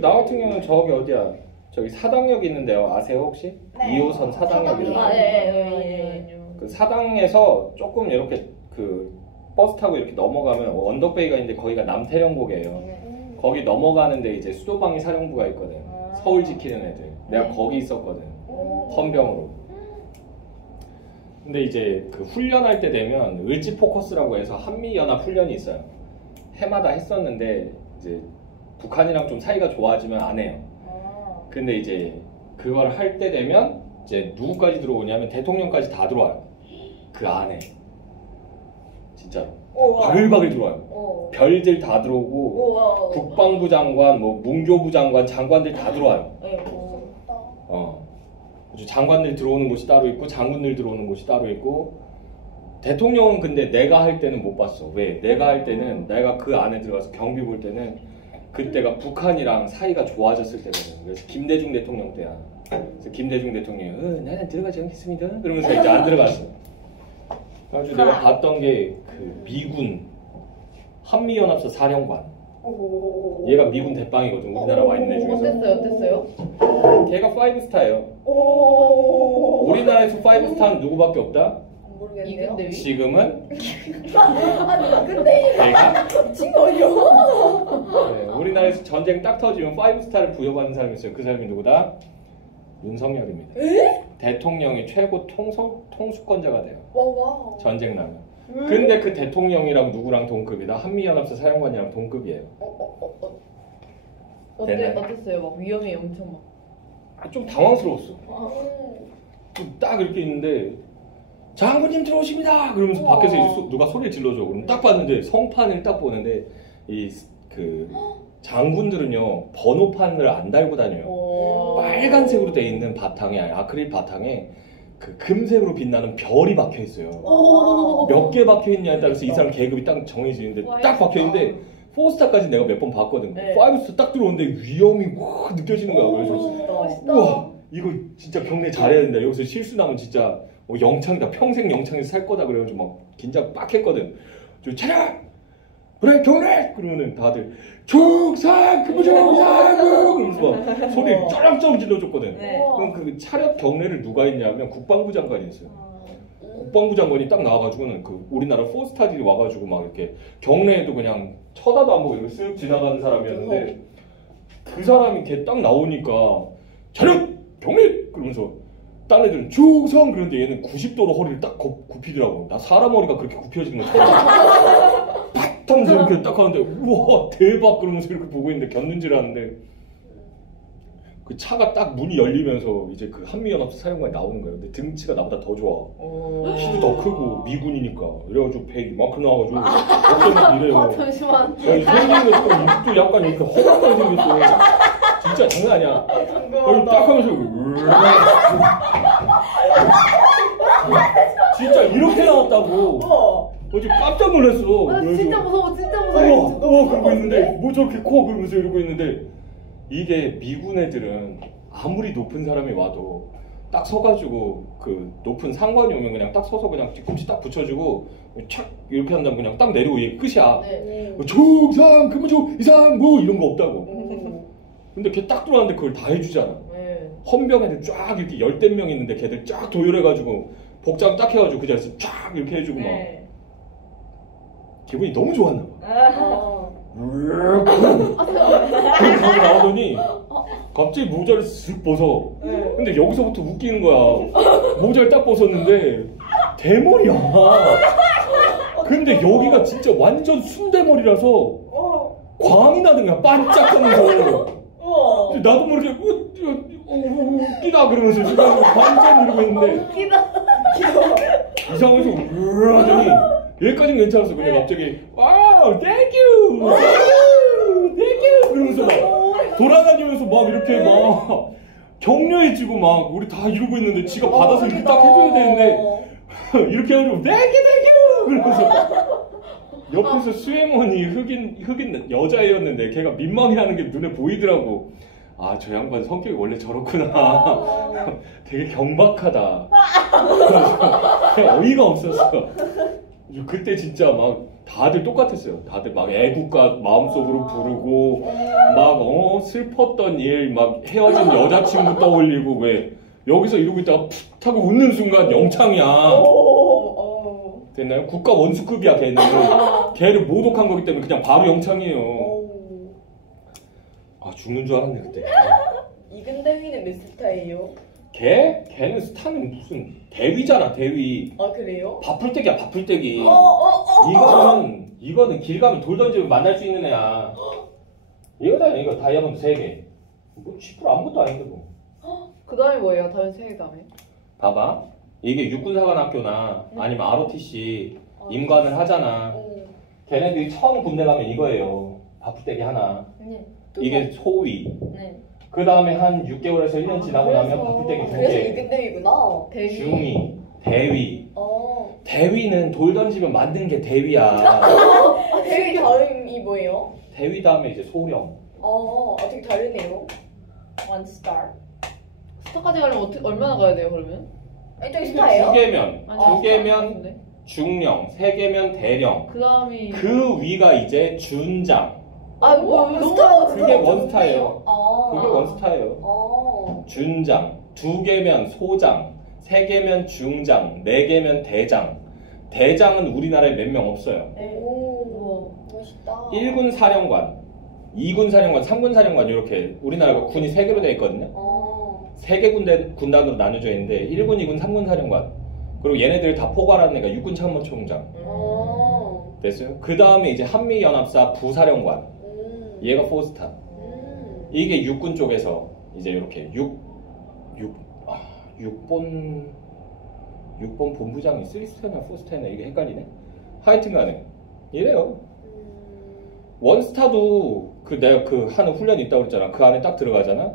나 같은 경우는 저기 어디야? 저기 사당역 있는데요. 아세요 혹시? 네. 2호선 사당역이라고. 네. 그 사당에서 조금 이렇게 그 버스 타고 이렇게 넘어가면 언덕베이가 있는데 거기가 남태령곡이에요. 거기 넘어가는데 이제 수도방위 사령부가 있거든. 서울 지키는 애들. 내가 거기 있었거든. 헌병으로. 근데 이제 그 훈련할 때 되면 을지 포커스라고 해서 한미연합 훈련이 있어요. 해마다 했었는데 이제 북한이랑 좀 사이가 좋아지면 안 해요. 근데 이제 그걸 할 때 되면 이제 누구까지 들어오냐면 대통령까지 다 들어와요. 그 안에. 진짜로. 바글바글 들어와요. 별들 다 들어오고 국방부 장관, 뭐 문교부 장관, 장관들 다 들어와요. 장관들 들어오는 곳이 따로 있고 장군들 들어오는 곳이 따로 있고, 대통령은 근데 내가 할 때는 못 봤어. 왜? 내가 할 때는 내가 그 안에 들어가서 경비 볼 때는 그때가 북한이랑 사이가 좋아졌을 때거든. 그래서 김대중 대통령 때야. 그래서 김대중 대통령이 나는 들어가지 않겠습니다. 그러면서 이제 안 들어갔어. 그래가지고 내가 봤던 게 그 미군 한미연합사 사령관. 얘가 미군 대빵이거든. 우리나라 와 있는 애 중에서. 어땠어요? 걔가 5스타예요. 우리나라에서 5스타는 누구밖에 없다? 모르겠네요. 이근대위? 지금은 근데 걔가 미친 거요? 네, 우리나라에서 전쟁 딱 터지면 5스타를 부여받는 사람이 있어요. 그 사람이 누구다? 윤석열입니다. 대통령이 최고 통수권자가 돼요. 와. 전쟁 나면. 근데 그 대통령이랑 누구랑 동급이다? 한미연합사 사령관이랑 동급이에요. 됐나요? 어땠어요? 막 위험해 엄청 막. 좀 당황스러웠어. 딱 이렇게 있는데 장군님 들어오십니다. 그러면서 밖에서 이제 누가 소리를 질러줘. 그럼 딱 봤는데 성판을 딱 보는데 이 그 장군들은요 번호판을 안 달고 다녀요. 빨간색으로 돼 있는 바탕에, 아크릴 바탕에 그 금색으로 빛나는 별이 박혀 있어요. 몇 개 박혀 있냐에 따라서 이 사람 계급이 딱 정해지는데 딱 박혀 있는데 4스타까지 내가 몇 번 봤거든. 네. 5스타 딱 들어오는데 위험이 확 느껴지는 거야. 그래서 우와, 이거 진짜 경례 잘해야 된다. 여기서 실수 나면 진짜 영창이다. 평생 영창에서 살 거다. 그래가지고 막 긴장 빡 했거든. 저 차렷! 그래 경례! 그러면은 다들 충성! 금부정사구! 그러면서 막 소리 쩌렁쩌렁 질러줬거든. 네. 그럼 그 차렷 경례를 누가 했냐면 국방부 장관이 있어요. 국방부 장관이 딱 나와가지고는 그 우리나라 4스타들이 와가지고 막 이렇게 경례에도 그냥 쳐다도 안 보고 이렇게 쓱 지나가는 사람이었는데 그 사람이 걔 딱 나오니까 차렷! 경례! 그러면서 딴 애들은 충성! 그러는데 얘는 90도로 허리를 딱 굽히더라고. 나 사람 허리가 그렇게 굽혀지는 거 처음 팍 하면서 이렇게 딱 하는데 우와 대박! 그러면서 이렇게 보고 있는데 겼는 줄 알았는데 그 차가 딱 문이 열리면서 이제 그 한미연합 사령관이 나오는 거예요. 근데 등치가 나보다 더 좋아. 키도 더 크고 미군이니까. 이래가지고 배 이만큼 나와가지고 어쩌면 이래요. 아 잠시만. 아니 생긴 것도 입도 약간 이렇게 허옇게 생겼어. 진짜 장난 아니야. 아니 딱 하면서 진짜 이렇게 나왔다고. 어제 깜짝 놀랐어. 아, 진짜 무서워 진짜 무서워. 그러고 있는데 뭐 저렇게 커 그러면서 이러고 있는데 이게 미군 애들은 아무리 높은 사람이 와도 딱 서가지고 그 높은 상관이 오면 그냥 딱 서서 그냥 뒤꿈치 딱 붙여주고 착 이렇게 한 다음 그냥 딱 내리고 이게 끝이야. 네. 조상 그만조 이상 뭐 이런 거 없다고. 근데 걔 딱 들어왔는데 그걸 다 해주잖아. 네. 헌병 애들 쫙 이렇게 10명 있는데 걔들 쫙 도열해가지고 복장 딱 해가지고 그 자리에서 쫙 이렇게 해주고 막 기분이 너무 좋았나 봐. 그러고 나오더니 갑자기 모자를 쓱 벗어. 근데 여기서부터 웃기는 거야. 모자를 딱 벗었는데 대머리야. 근데 여기가 진짜 완전 순대머리라서 광이 나는 거야. 반짝하면서. 근데 나도 모르게 웃기다 그러면서 순간 완전 이러고 있는데 웃기다. 이상해서 하더니 얘까지는 괜찮았어. 근데 갑자기 와우 땡큐 그러면서 막 돌아다니면서 막 이렇게 막 격려해주고 막 우리 다 이러고 있는데 지가 받아서 이렇게 딱 해줘야 되는데 이렇게 하려고 땡큐 그러면서 옆에서 수행원이 흑인 여자애였는데 걔가 민망해하는 게 눈에 보이더라고. 아, 저 양반 성격이 원래 저렇구나. 되게 경박하다. 그냥 어이가 없었어. 그때 진짜 막 다들 똑같았어요. 다들 막 애국가 마음속으로 부르고 막 슬펐던 일, 막 헤어진 여자친구 떠올리고 왜 여기서 이러고 있다가 푹 하고 웃는 순간 영창이야. 됐나요? 국가 원수급이야 걔는. 걔를 모독한 거기 때문에 그냥 바로 영창이에요. 아 죽는 줄 알았네 그때. 이근대위는 몇 스타예요? 걔는 스타는 무슨 대위잖아 대위. 아 그래요? 바풀떼기야 바풀떼기. 이거는 길 가면 돌 던지면 만날 수 있는 애야. 이거잖아 이거 다이아몬드 3개. 뭐 10% 아무것도 아닌데 뭐. 그 다음에 뭐예요? 다른 세 다음에? 봐봐. 이게 육군사관학교나 아니면 ROTC 임관을 하잖아. 걔네들이 처음 군대 가면 이거예요. 바풀떼기 하나. 이게 소위. 그 다음에 한 6개월에서 1년 지나고 나면 바풀떼기 2개. 그래서 이근대위구나. 대위. 중위, 대위. 대위는 돌 던지면 만든 게 대위야. 대위 다음이 뭐예요? 대위 다음에 이제 소령. 되게 다르네요. 원스타. 스타까지 가려면 어떻게 얼마나 가야 돼요 그러면? 저기 스타예요? 2개면, 아니, 2개면 중령, 3개면 대령. 그 다음이 그 위가 이제 준장. 스타가 그게 원스타예요. 그게 아. 원스타예요. 준장, 2개면 소장, 3개면 중장, 4개면 대장. 대장은 우리나라에 몇 명 없어요. 오, 멋있다. 1군 사령관, 2군 사령관, 3군 사령관 이렇게 우리나라가 군이 3개로 되어 있거든요. 3개 군단으로 나눠져 있는데 1군, 2군, 3군 사령관. 그리고 얘네들 다 포괄하는 애가 6군 참모총장. 됐어요? 그 다음에 이제 한미연합사 부사령관. 얘가 4스타. 이게 육군 쪽에서 이제 이렇게 6번 본부장이 3스타나 4스타나 이게 헷갈리네. 하여튼 간에 이래요. 원스타도 내가 하는 훈련이 있다고 그랬잖아. 그 안에 딱 들어가잖아.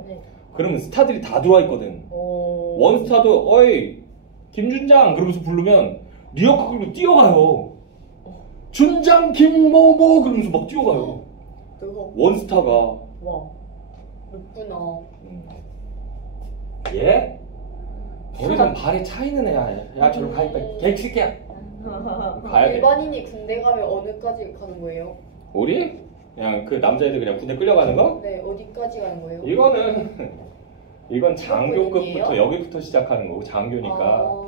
그러면 스타들이 다 들어와 있거든. 원스타도 어이 김준장 그러면서 부르면 리어카 끌고 뛰어가요. 준장 김모모 그러면서 막 뛰어가요. 원스타가. 와, 높구나. 얘? 더 이상 발에 차이는 애야. 야 저로 가니까 개새끼야. 가야 돼. 일반인이 군대 가면 어느까지 가는 거예요? 우리? 그냥 그 남자애들 그냥 군대 끌려가는 거? 네, 어디까지 가는 거예요? 이건 장교급부터 여기부터 시작하는 거고 장교니까.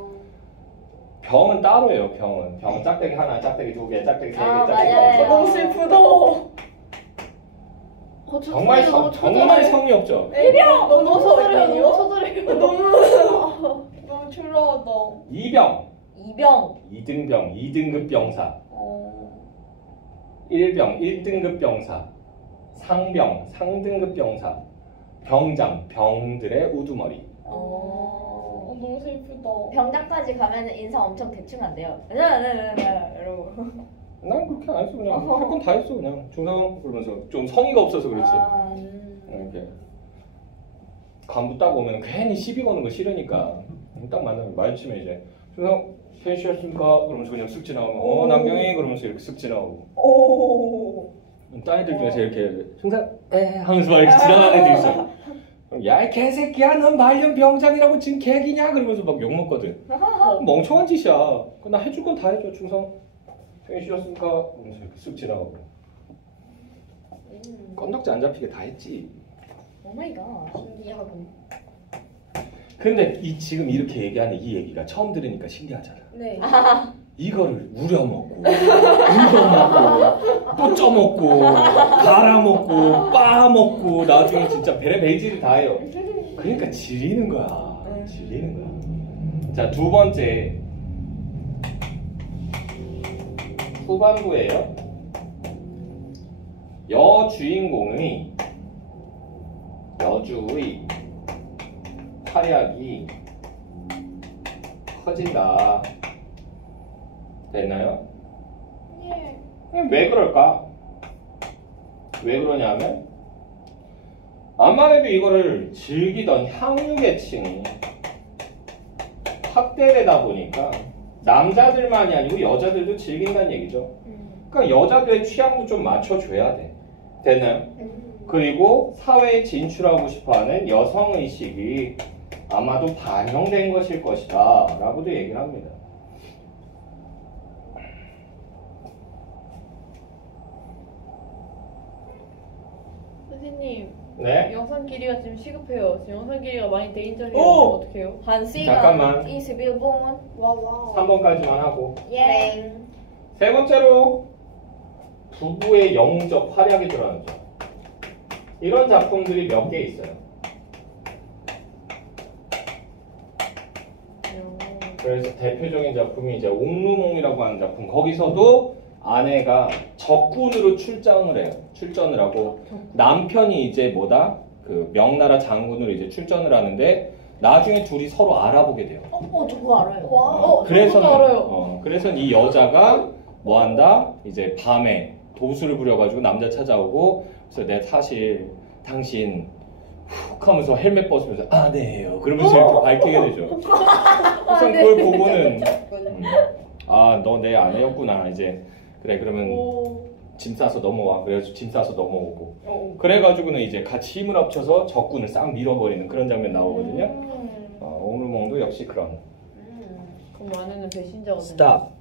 병은 따로예요. 병은 짝대기 하나, 짝대기 2개, 짝대기 3개, 짝대기 맞아요. 없어. 너무 슬프다. 정말 성의 없죠. 애병 너무 쳐들어요. 너무 초라하다. 이병, 이병. 2등병, 2등급 병사. 1병, 1등급 병사. 상병, 상등급 병사. 병장, 병들의 우두머리. 너무 슬프다. 병장까지 가면 인사 엄청 대충 한대요. 이러고. 난 그렇게 안 했어. 그냥 할 건 다 했어. 그냥 중상 그러면서 좀 성의가 없어서 그렇지. 이렇게 간부 딱 오면 괜히 시비 거는 거 싫으니까 딱 만나면 마주치면 이제 중상 팬시였습니까? 그러면서 그냥 쓱 지나오면 남경이 그러면서 이렇게 쓱 지나오고. 오. 딴 애들 중에서 이렇게 중상 하면서 막 이렇게 지나가는 애들 있어. 야 이 개새끼야 넌 말년 병장이라고 지금 개기냐 그러면서 막 욕먹거든. 멍청한 짓이야. 나 해줄 건 다 해줘. 충성 팬시였습니까? 그러면서 이렇게 쓱 지나가고. 껌덕지 안 잡히게 다 했지. 오마이갓. 신기하고. 근데 지금 이렇게 얘기하는 이 얘기가 처음 들으니까 신기하잖아. 네. 이거를 우려먹고 우려먹고 또 쪄먹고 갈아먹고 빻아먹고 나중에 진짜 배를 베이지를 다 해요. 그러니까 지리는 거야. 지리는 거야. 자, 두 번째 후반부예요. 여주인공의 여주의 활약이 커진다. 됐나요? 예. 왜 그럴까? 왜 그러냐면 암만 해도 이거를 즐기던 향유계층이 확대되다 보니까 남자들만이 아니고 여자들도 즐긴다는 얘기죠. 그러니까 여자들의 취향도 좀 맞춰줘야 돼. 됐나요? 그리고 사회에 진출하고 싶어하는 여성의식이 아마도 반영된 것일 것이다 라고도 얘기를 합니다. 선생님, 네? 영상 길이가 지금 시급해요. 지금 영상 길이가 많이 대인적이에요. 오! 어떡해요? 1시간 잠깐만. 21분. 와와. 3번까지만 하고 예. 세 번째로 부부의 영웅적 활약이 드러나죠. 이런 작품들이 몇 개 있어요. 그래서 대표적인 작품이 이제 옥루몽이라고 하는 작품. 거기서도 아내가 적군으로 출장을 해요. 출전을 하고 남편이 이제 뭐다? 그 명나라 장군으로 이제 출전을 하는데 나중에 둘이 서로 알아보게 돼요. 저 그거 알아요. 와. 그것도 알아요. 그래서는 이 여자가 뭐 한다? 이제 밤에 도수를 부려가지고 남자 찾아오고 그래서 내 사실 당신 훅 하면서 헬멧 벗으면서 아내예요. 그러면서 이렇게 밝히게 되죠. 그래서 그걸 보고는 너 내 아내였구나. 이제 그래 그러면 짐 싸서 넘어와. 그래가지고 짐 싸서 넘어오고. 그래가지고는 이제 같이 힘을 합쳐서 적군을 싹 밀어버리는 그런 장면 나오거든요. 오늘몽도 역시 그런. 그럼 아내는 배신자거든요. Stop.